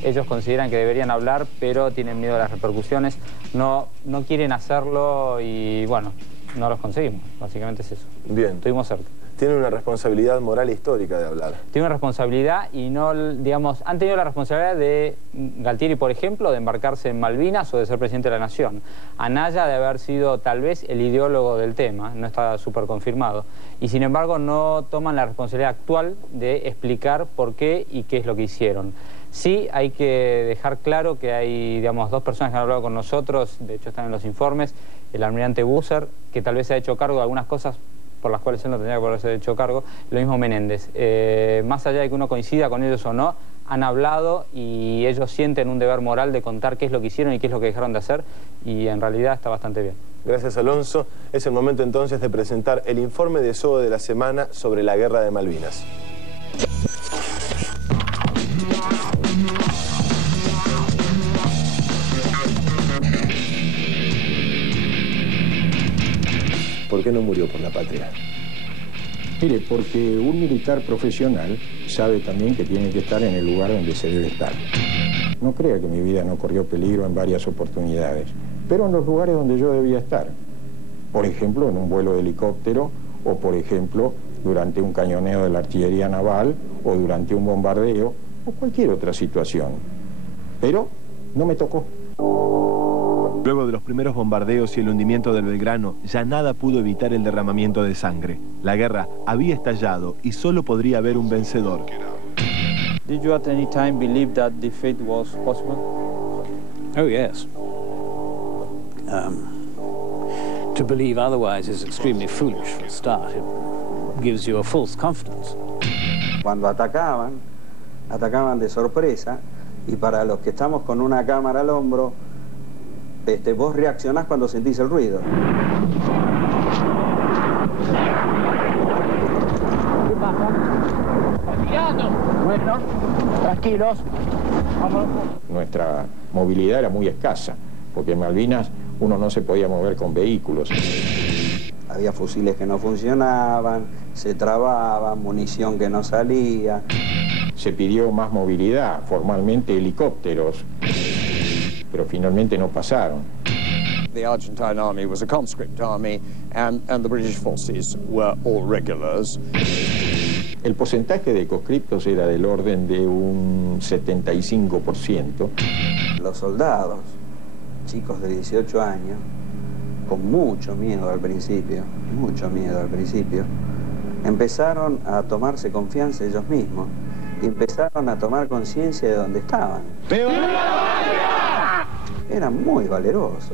Ellos consideran que deberían hablar, pero tienen miedo a las repercusiones, no quieren hacerlo y bueno, no los conseguimos, básicamente es eso. Bien. Estuvimos cerca. Tienen una responsabilidad moral e histórica de hablar. Tienen una responsabilidad y no, digamos, han tenido la responsabilidad de Galtieri, por ejemplo, de embarcarse en Malvinas o de ser presidente de la Nación. Anaya de haber sido tal vez el ideólogo del tema, no está súper confirmado. Y sin embargo no toman la responsabilidad actual de explicar por qué y qué es lo que hicieron. Sí hay que dejar claro que hay, digamos, dos personas que han hablado con nosotros, de hecho están en los informes, el almirante Busser, que tal vez se ha hecho cargo de algunas cosas por las cuales él no tendría que haberse hecho cargo, lo mismo Menéndez. Más allá de que uno coincida con ellos o no, han hablado y ellos sienten un deber moral de contar qué es lo que hicieron y qué es lo que dejaron de hacer, y en realidad está bastante bien. Gracias, Alonso. Es el momento entonces de presentar el informe de SOA de la semana sobre la Guerra de Malvinas. ¿Por qué no murió por la patria? Mire, porque un militar profesional sabe también que tiene que estar en el lugar donde se debe estar. No crea que mi vida no corrió peligro en varias oportunidades, pero en los lugares donde yo debía estar. Por ejemplo, en un vuelo de helicóptero, o por ejemplo, durante un cañoneo de la artillería naval, o durante un bombardeo, o cualquier otra situación. Pero no me tocó. Luego de los primeros bombardeos y el hundimiento del Belgrano, ya nada pudo evitar el derramamiento de sangre. La guerra había estallado y solo podría haber un vencedor. Did you at any time believe that defeat was possible? Oh, yes. To believe otherwise is extremely foolish for a start. It gives you a false confidence. Cuando atacaban de sorpresa, y para los que estamos con una cámara al hombro, vos reaccionás cuando sentís el ruido. ¿Qué pasa? ¡Tirando! Bueno, tranquilos. Vamos. Nuestra movilidad era muy escasa, porque en Malvinas uno no se podía mover con vehículos. Había fusiles que no funcionaban, se trababan, munición que no salía. Se pidió más movilidad, formalmente helicópteros, pero finalmente no pasaron. The Argentine army was a conscript army and the British forces were all regulars. El porcentaje de conscriptos era del orden de un 75%. Los soldados, chicos de 18 años, con mucho miedo al principio, empezaron a tomarse confianza ellos mismos y empezaron a tomar conciencia de dónde estaban. Era muy valeroso.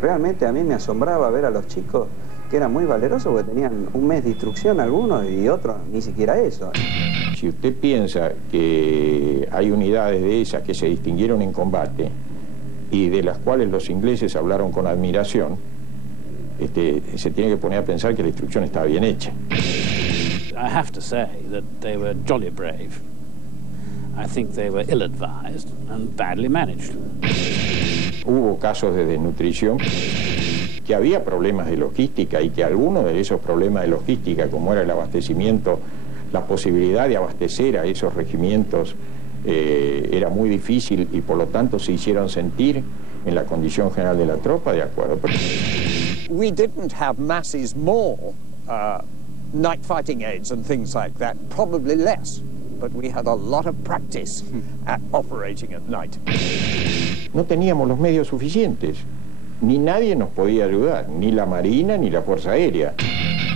Realmente a mí me asombraba ver a los chicos que eran muy valerosos porque tenían un mes de instrucción algunos y otros ni siquiera eso. Si usted piensa que hay unidades de esas que se distinguieron en combate y de las cuales los ingleses hablaron con admiración, se tiene que poner a pensar que la instrucción estaba bien hecha. I have to say that they were jolly brave. I think they were ill-advised and badly managed. Hubo casos de desnutrición, que había problemas de logística y que algunos de esos problemas de logística, como era el abastecimiento, la posibilidad de abastecer a esos regimientos era muy difícil y por lo tanto se hicieron sentir en la condición general de la tropa, de acuerdo. We didn't have masses more night fighting aids and things like that, probably less, but we had a lot of practice at operating at night. No teníamos los medios suficientes, ni nadie nos podía ayudar, ni la Marina ni la Fuerza Aérea.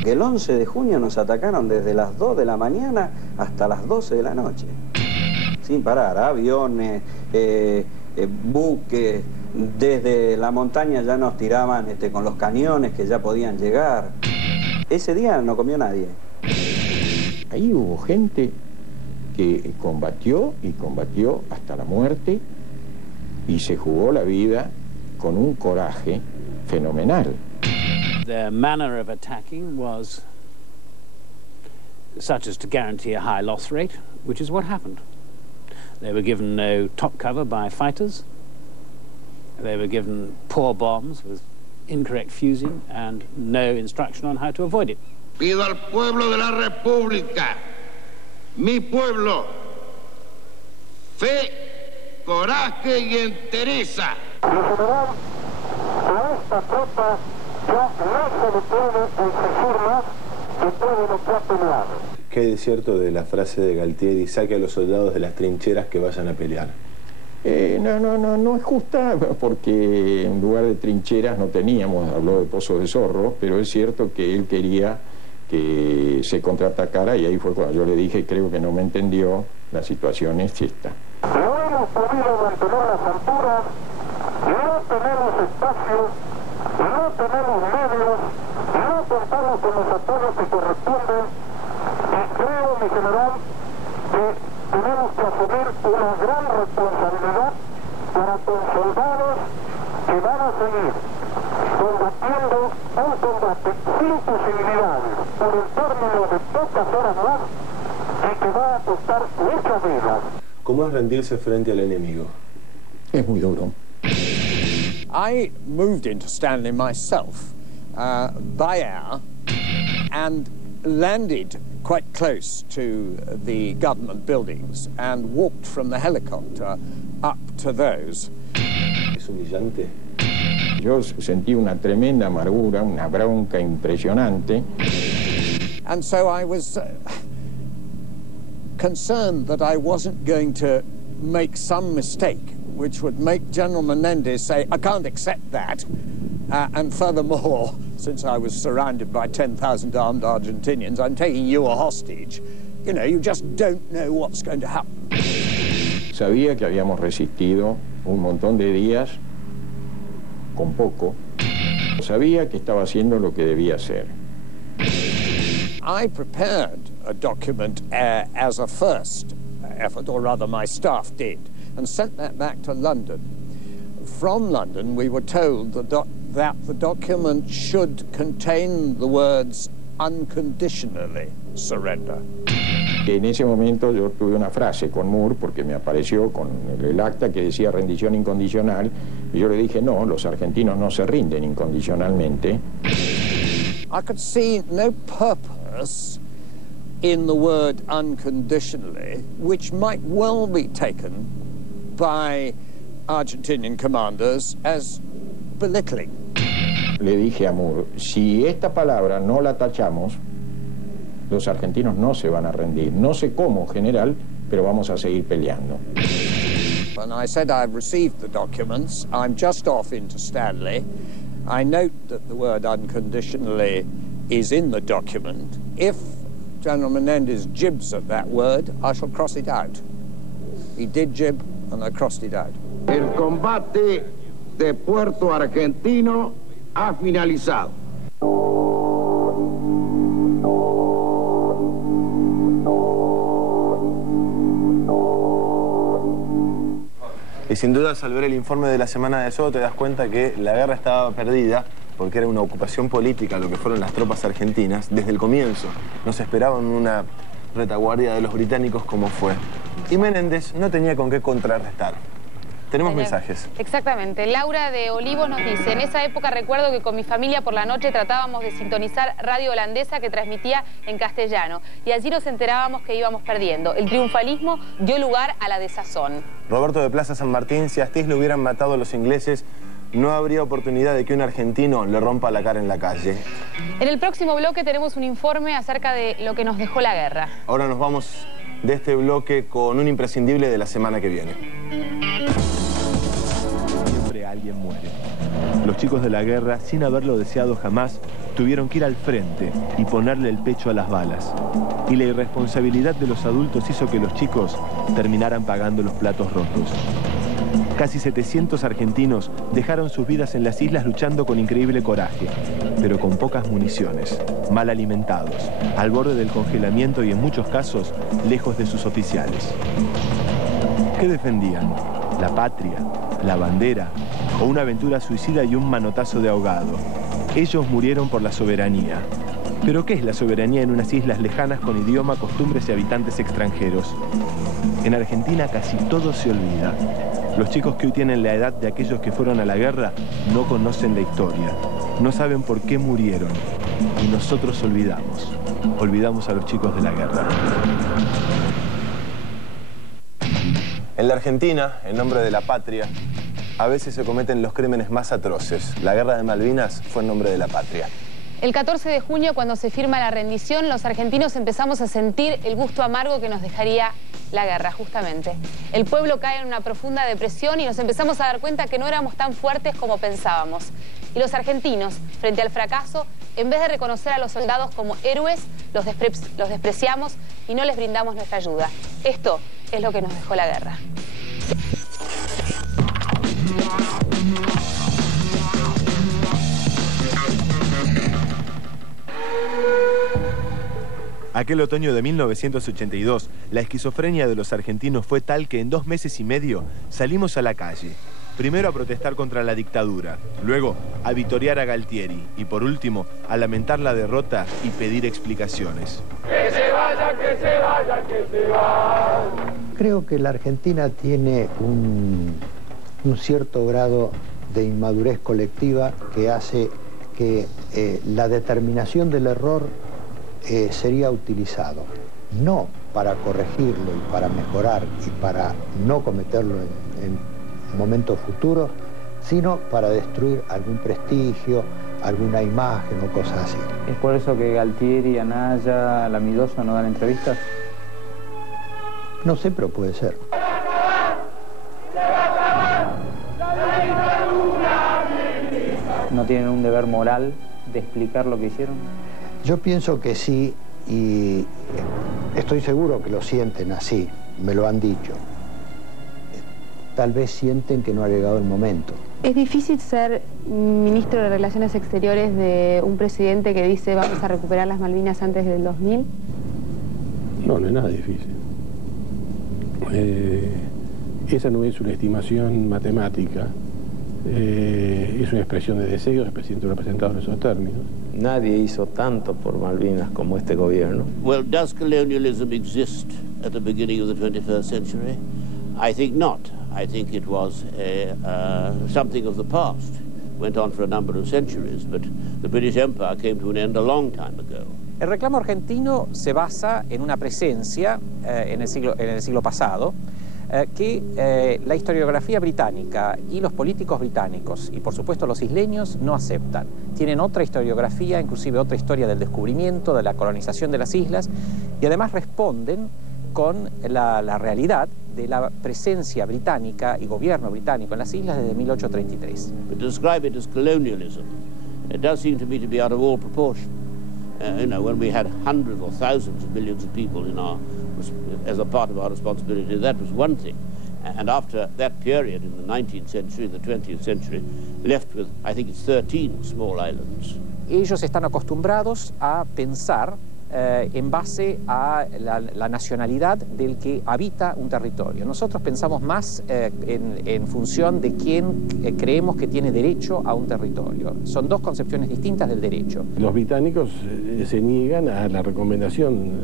El 11 de junio nos atacaron desde las 2 de la mañana hasta las 12 de la noche. Sin parar, aviones, buques, desde la montaña ya nos tiraban con los cañones que ya podían llegar. Ese día no comió nadie. Ahí hubo gente que combatió y combatió hasta la muerte y se jugó la vida con un coraje fenomenal. Their manner of attacking was such as to guarantee a high loss rate, which is what happened. They were given no top cover by fighters. They were given poor bombs with incorrect fusing and no instruction on how to avoid it. Pido al pueblo de la República, mi pueblo, fe, coraje y entereza. Mi general, a esta tropa ya no se le puede exigir más de todo lo que ha peleado. ¿Qué es cierto de la frase de Galtieri, saque a los soldados de las trincheras que vayan a pelear? No es justa, porque en lugar de trincheras no teníamos, habló de pozos de zorro, pero es cierto que él quería que se contraatacara y ahí fue cuando yo le dije, creo que no me entendió, la situación es esta. No hemos podido mantener las alturas, no tenemos espacio, no tenemos medios, no contamos con los apoyos que corresponden y creo, mi general, que tenemos que asumir una gran responsabilidad para con soldados que van a seguir combatiendo un combate sin posibilidades por el término de pocas horas más y que va a costar muchas vidas. ¿Cómo es rendirse frente al enemigo? Es muy duro. I moved into Stanley myself by air and landed quite close to the government buildings and walked from the helicopter up to those. ¿Es humillante? Yo sentí una tremenda amargura, una bronca impresionante. And so I was concerned that I wasn't going to make some mistake which would make General Menendez say, I can't accept that. And furthermore, since I was surrounded by 10,000 armed Argentinians, I'm taking you a hostage. You know, you just don't know what's going to happen. Sabía que habíamos resistido un montón de días con poco. Sabía que estaba haciendo lo que debía hacer. I prepared a document as a first effort, or rather my staff did, and sent that back to London. From London, we were told that the document should contain the words unconditionally surrender. En ese momento yo tuve una frase con Moore porque me apareció con el acta que decía rendición incondicional y yo le dije no, los argentinos no se rinden incondicionalmente. I could see no purpose in the word unconditionally, which might well be taken by Argentinian commanders as belittling. Le dije a Moore, si esta palabra no la tachamos, los argentinos no se van a rendir. No sé cómo, general, pero vamos a seguir peleando. When I said I've received the documents, I'm just off into Stanley. I note that the word unconditionally is in the document. If General Menendez jibs at that word, I shall cross it out. He did jib, and I crossed it out. El combate de Puerto Argentino ha finalizado. Y sin dudas, al ver el informe de la Semana de Soto, te das cuenta que la guerra estaba perdida porque era una ocupación política lo que fueron las tropas argentinas desde el comienzo. No se esperaban una retaguardia de los británicos como fue. Y Menéndez no tenía con qué contrarrestar. Tenemos mensajes. Exactamente. Laura de Olivos nos dice: en esa época recuerdo que con mi familia por la noche tratábamos de sintonizar radio holandesa que transmitía en castellano. Y allí nos enterábamos que íbamos perdiendo. El triunfalismo dio lugar a la desazón. Roberto de Plaza San Martín: si a Astis le hubieran matado a los ingleses, no habría oportunidad de que un argentino le rompa la cara en la calle. En el próximo bloque tenemos un informe acerca de lo que nos dejó la guerra. Ahora nos vamos de este bloque con un imprescindible de la semana que viene. Siempre alguien muere. Los chicos de la guerra, sin haberlo deseado jamás, tuvieron que ir al frente y ponerle el pecho a las balas. Y la irresponsabilidad de los adultos hizo que los chicos terminaran pagando los platos rotos. Casi 700 argentinos dejaron sus vidas en las islas luchando con increíble coraje, pero con pocas municiones, mal alimentados, al borde del congelamiento y en muchos casos lejos de sus oficiales. ¿Qué defendían? ¿La patria? ¿La bandera? ¿O una aventura suicida y un manotazo de ahogado? Ellos murieron por la soberanía. ¿Pero qué es la soberanía en unas islas lejanas con idioma, costumbres y habitantes extranjeros? En Argentina casi todo se olvida. Los chicos que hoy tienen la edad de aquellos que fueron a la guerra no conocen la historia, no saben por qué murieron. Y nosotros olvidamos. Olvidamos a los chicos de la guerra. En la Argentina, en nombre de la patria, a veces se cometen los crímenes más atroces. La guerra de Malvinas fue en nombre de la patria. El 14 de junio, cuando se firma la rendición, los argentinos empezamos a sentir el gusto amargo que nos dejaría la guerra, justamente. El pueblo cae en una profunda depresión y nos empezamos a dar cuenta que no éramos tan fuertes como pensábamos. Y los argentinos, frente al fracaso, en vez de reconocer a los soldados como héroes, los despreciamos y no les brindamos nuestra ayuda. Esto es lo que nos dejó la guerra. Aquel otoño de 1982, la esquizofrenia de los argentinos fue tal que en 2 meses y medio salimos a la calle. Primero a protestar contra la dictadura, luego a vitorear a Galtieri y por último a lamentar la derrota y pedir explicaciones. ¡Que se vaya, que se vaya, que se vaya! Creo que la Argentina tiene un cierto grado de inmadurez colectiva que hace que la determinación del error sería utilizado, no para corregirlo y para mejorar y para no cometerlo en momentos futuros, sino para destruir algún prestigio, alguna imagen o cosas así. ¿Es por eso que Galtieri, Anaya, Lamidosa no dan entrevistas? No sé, pero puede ser. ¿No tienen un deber moral de explicar lo que hicieron? Yo pienso que sí, y estoy seguro que lo sienten así, me lo han dicho. Tal vez sienten que no ha llegado el momento. ¿Es difícil ser ministro de Relaciones Exteriores de un presidente que dice vamos a recuperar las Malvinas antes del 2000? No, no es nada difícil. Esa no es una estimación matemática. Es una expresión de deseos, el presidente lo ha presentado en esos términos. Nadie hizo tanto por Malvinas como este gobierno. Well, does colonialism exist at the beginning of the 21st century? I think not. I think it was something of the past. Went on for a number of centuries, but the British Empire came to an end a long time ago. El reclamo argentino se basa en una presencia en el siglo pasado que la historiografía británica y los políticos británicos y por supuesto los isleños no aceptan. Tienen otra historiografía, inclusive otra historia del descubrimiento, de la colonización de las islas, y además responden con la realidad de la presencia británica y gobierno británico en las islas desde 1833. But to describe it as colonialism, it does seem to me to be out of all proportion. You know, when we had hundreds or thousands of millions of people in as a part of our responsibility, that was one thing. And after that period in the 19th century, the 20th century, left with, I think it's 13 small islands. Ellos están acostumbrados a pensar en base a la nacionalidad del que habita un territorio. Nosotros pensamos más en función de quién creemos que tiene derecho a un territorio. Son dos concepciones distintas del derecho. Los británicos se niegan a la recomendación,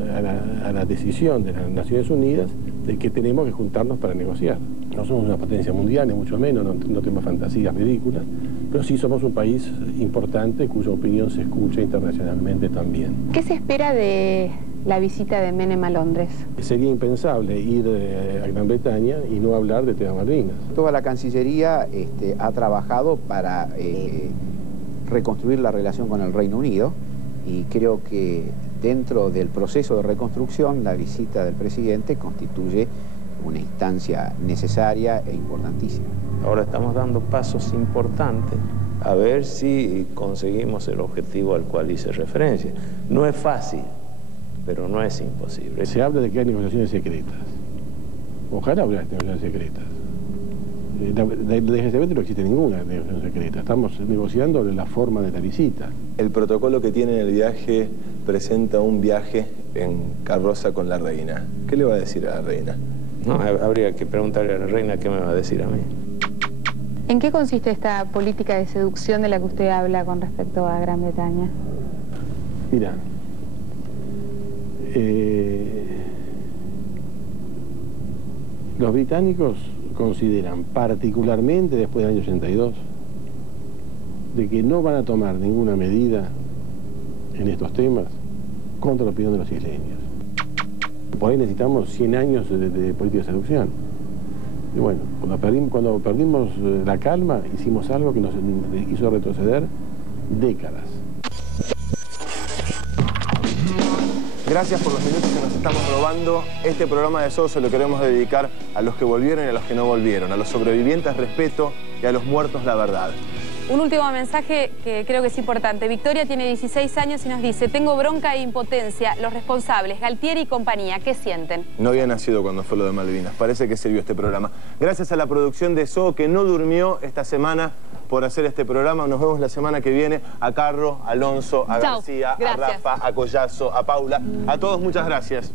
a la decisión de las Naciones Unidas de que tenemos que juntarnos para negociar. No somos una potencia mundial, ni mucho menos, no tenemos fantasías ridículas, pero sí somos un país importante cuya opinión se escucha internacionalmente también. ¿Qué se espera de la visita de Menem a Londres? Sería impensable ir a Gran Bretaña y no hablar de tema Malvinas. Toda la Cancillería ha trabajado para reconstruir la relación con el Reino Unido y creo que dentro del proceso de reconstrucción la visita del presidente constituye una instancia necesaria e importantísima. Ahora estamos dando pasos importantes a ver si conseguimos el objetivo al cual hice referencia. No es fácil, pero no es imposible. Se habla de que hay negociaciones secretas. Ojalá hubiera negociaciones secretas. Desgraciadamente no existe ninguna negociación secreta. Estamos negociando la forma de la visita. El protocolo que tiene en el viaje presenta un viaje en carroza con la reina. ¿Qué le va a decir a la reina? No, habría que preguntarle a la reina qué me va a decir a mí. ¿En qué consiste esta política de seducción de la que usted habla con respecto a Gran Bretaña? Mira, los británicos consideran, particularmente después del año 82, de que no van a tomar ninguna medida en estos temas contra la opinión de los isleños. Por ahí necesitamos 100 años de política de seducción. Y bueno, cuando perdimos la calma, hicimos algo que nos hizo retroceder décadas. Gracias por los minutos que nos estamos robando. Este programa de Zoo se lo queremos dedicar a los que volvieron y a los que no volvieron, a los sobrevivientes respeto y a los muertos la verdad. Un último mensaje que creo que es importante. Victoria tiene 16 años y nos dice: tengo bronca e impotencia. Los responsables, Galtieri y compañía, ¿qué sienten? No había nacido cuando fue lo de Malvinas. Parece que sirvió este programa. Gracias a la producción de Zoo, que no durmió esta semana por hacer este programa. Nos vemos la semana que viene. A Carro, a Alonso, a Chau. García, Gracias. a Rafa, a Collazo, a Paula. A todos muchas gracias.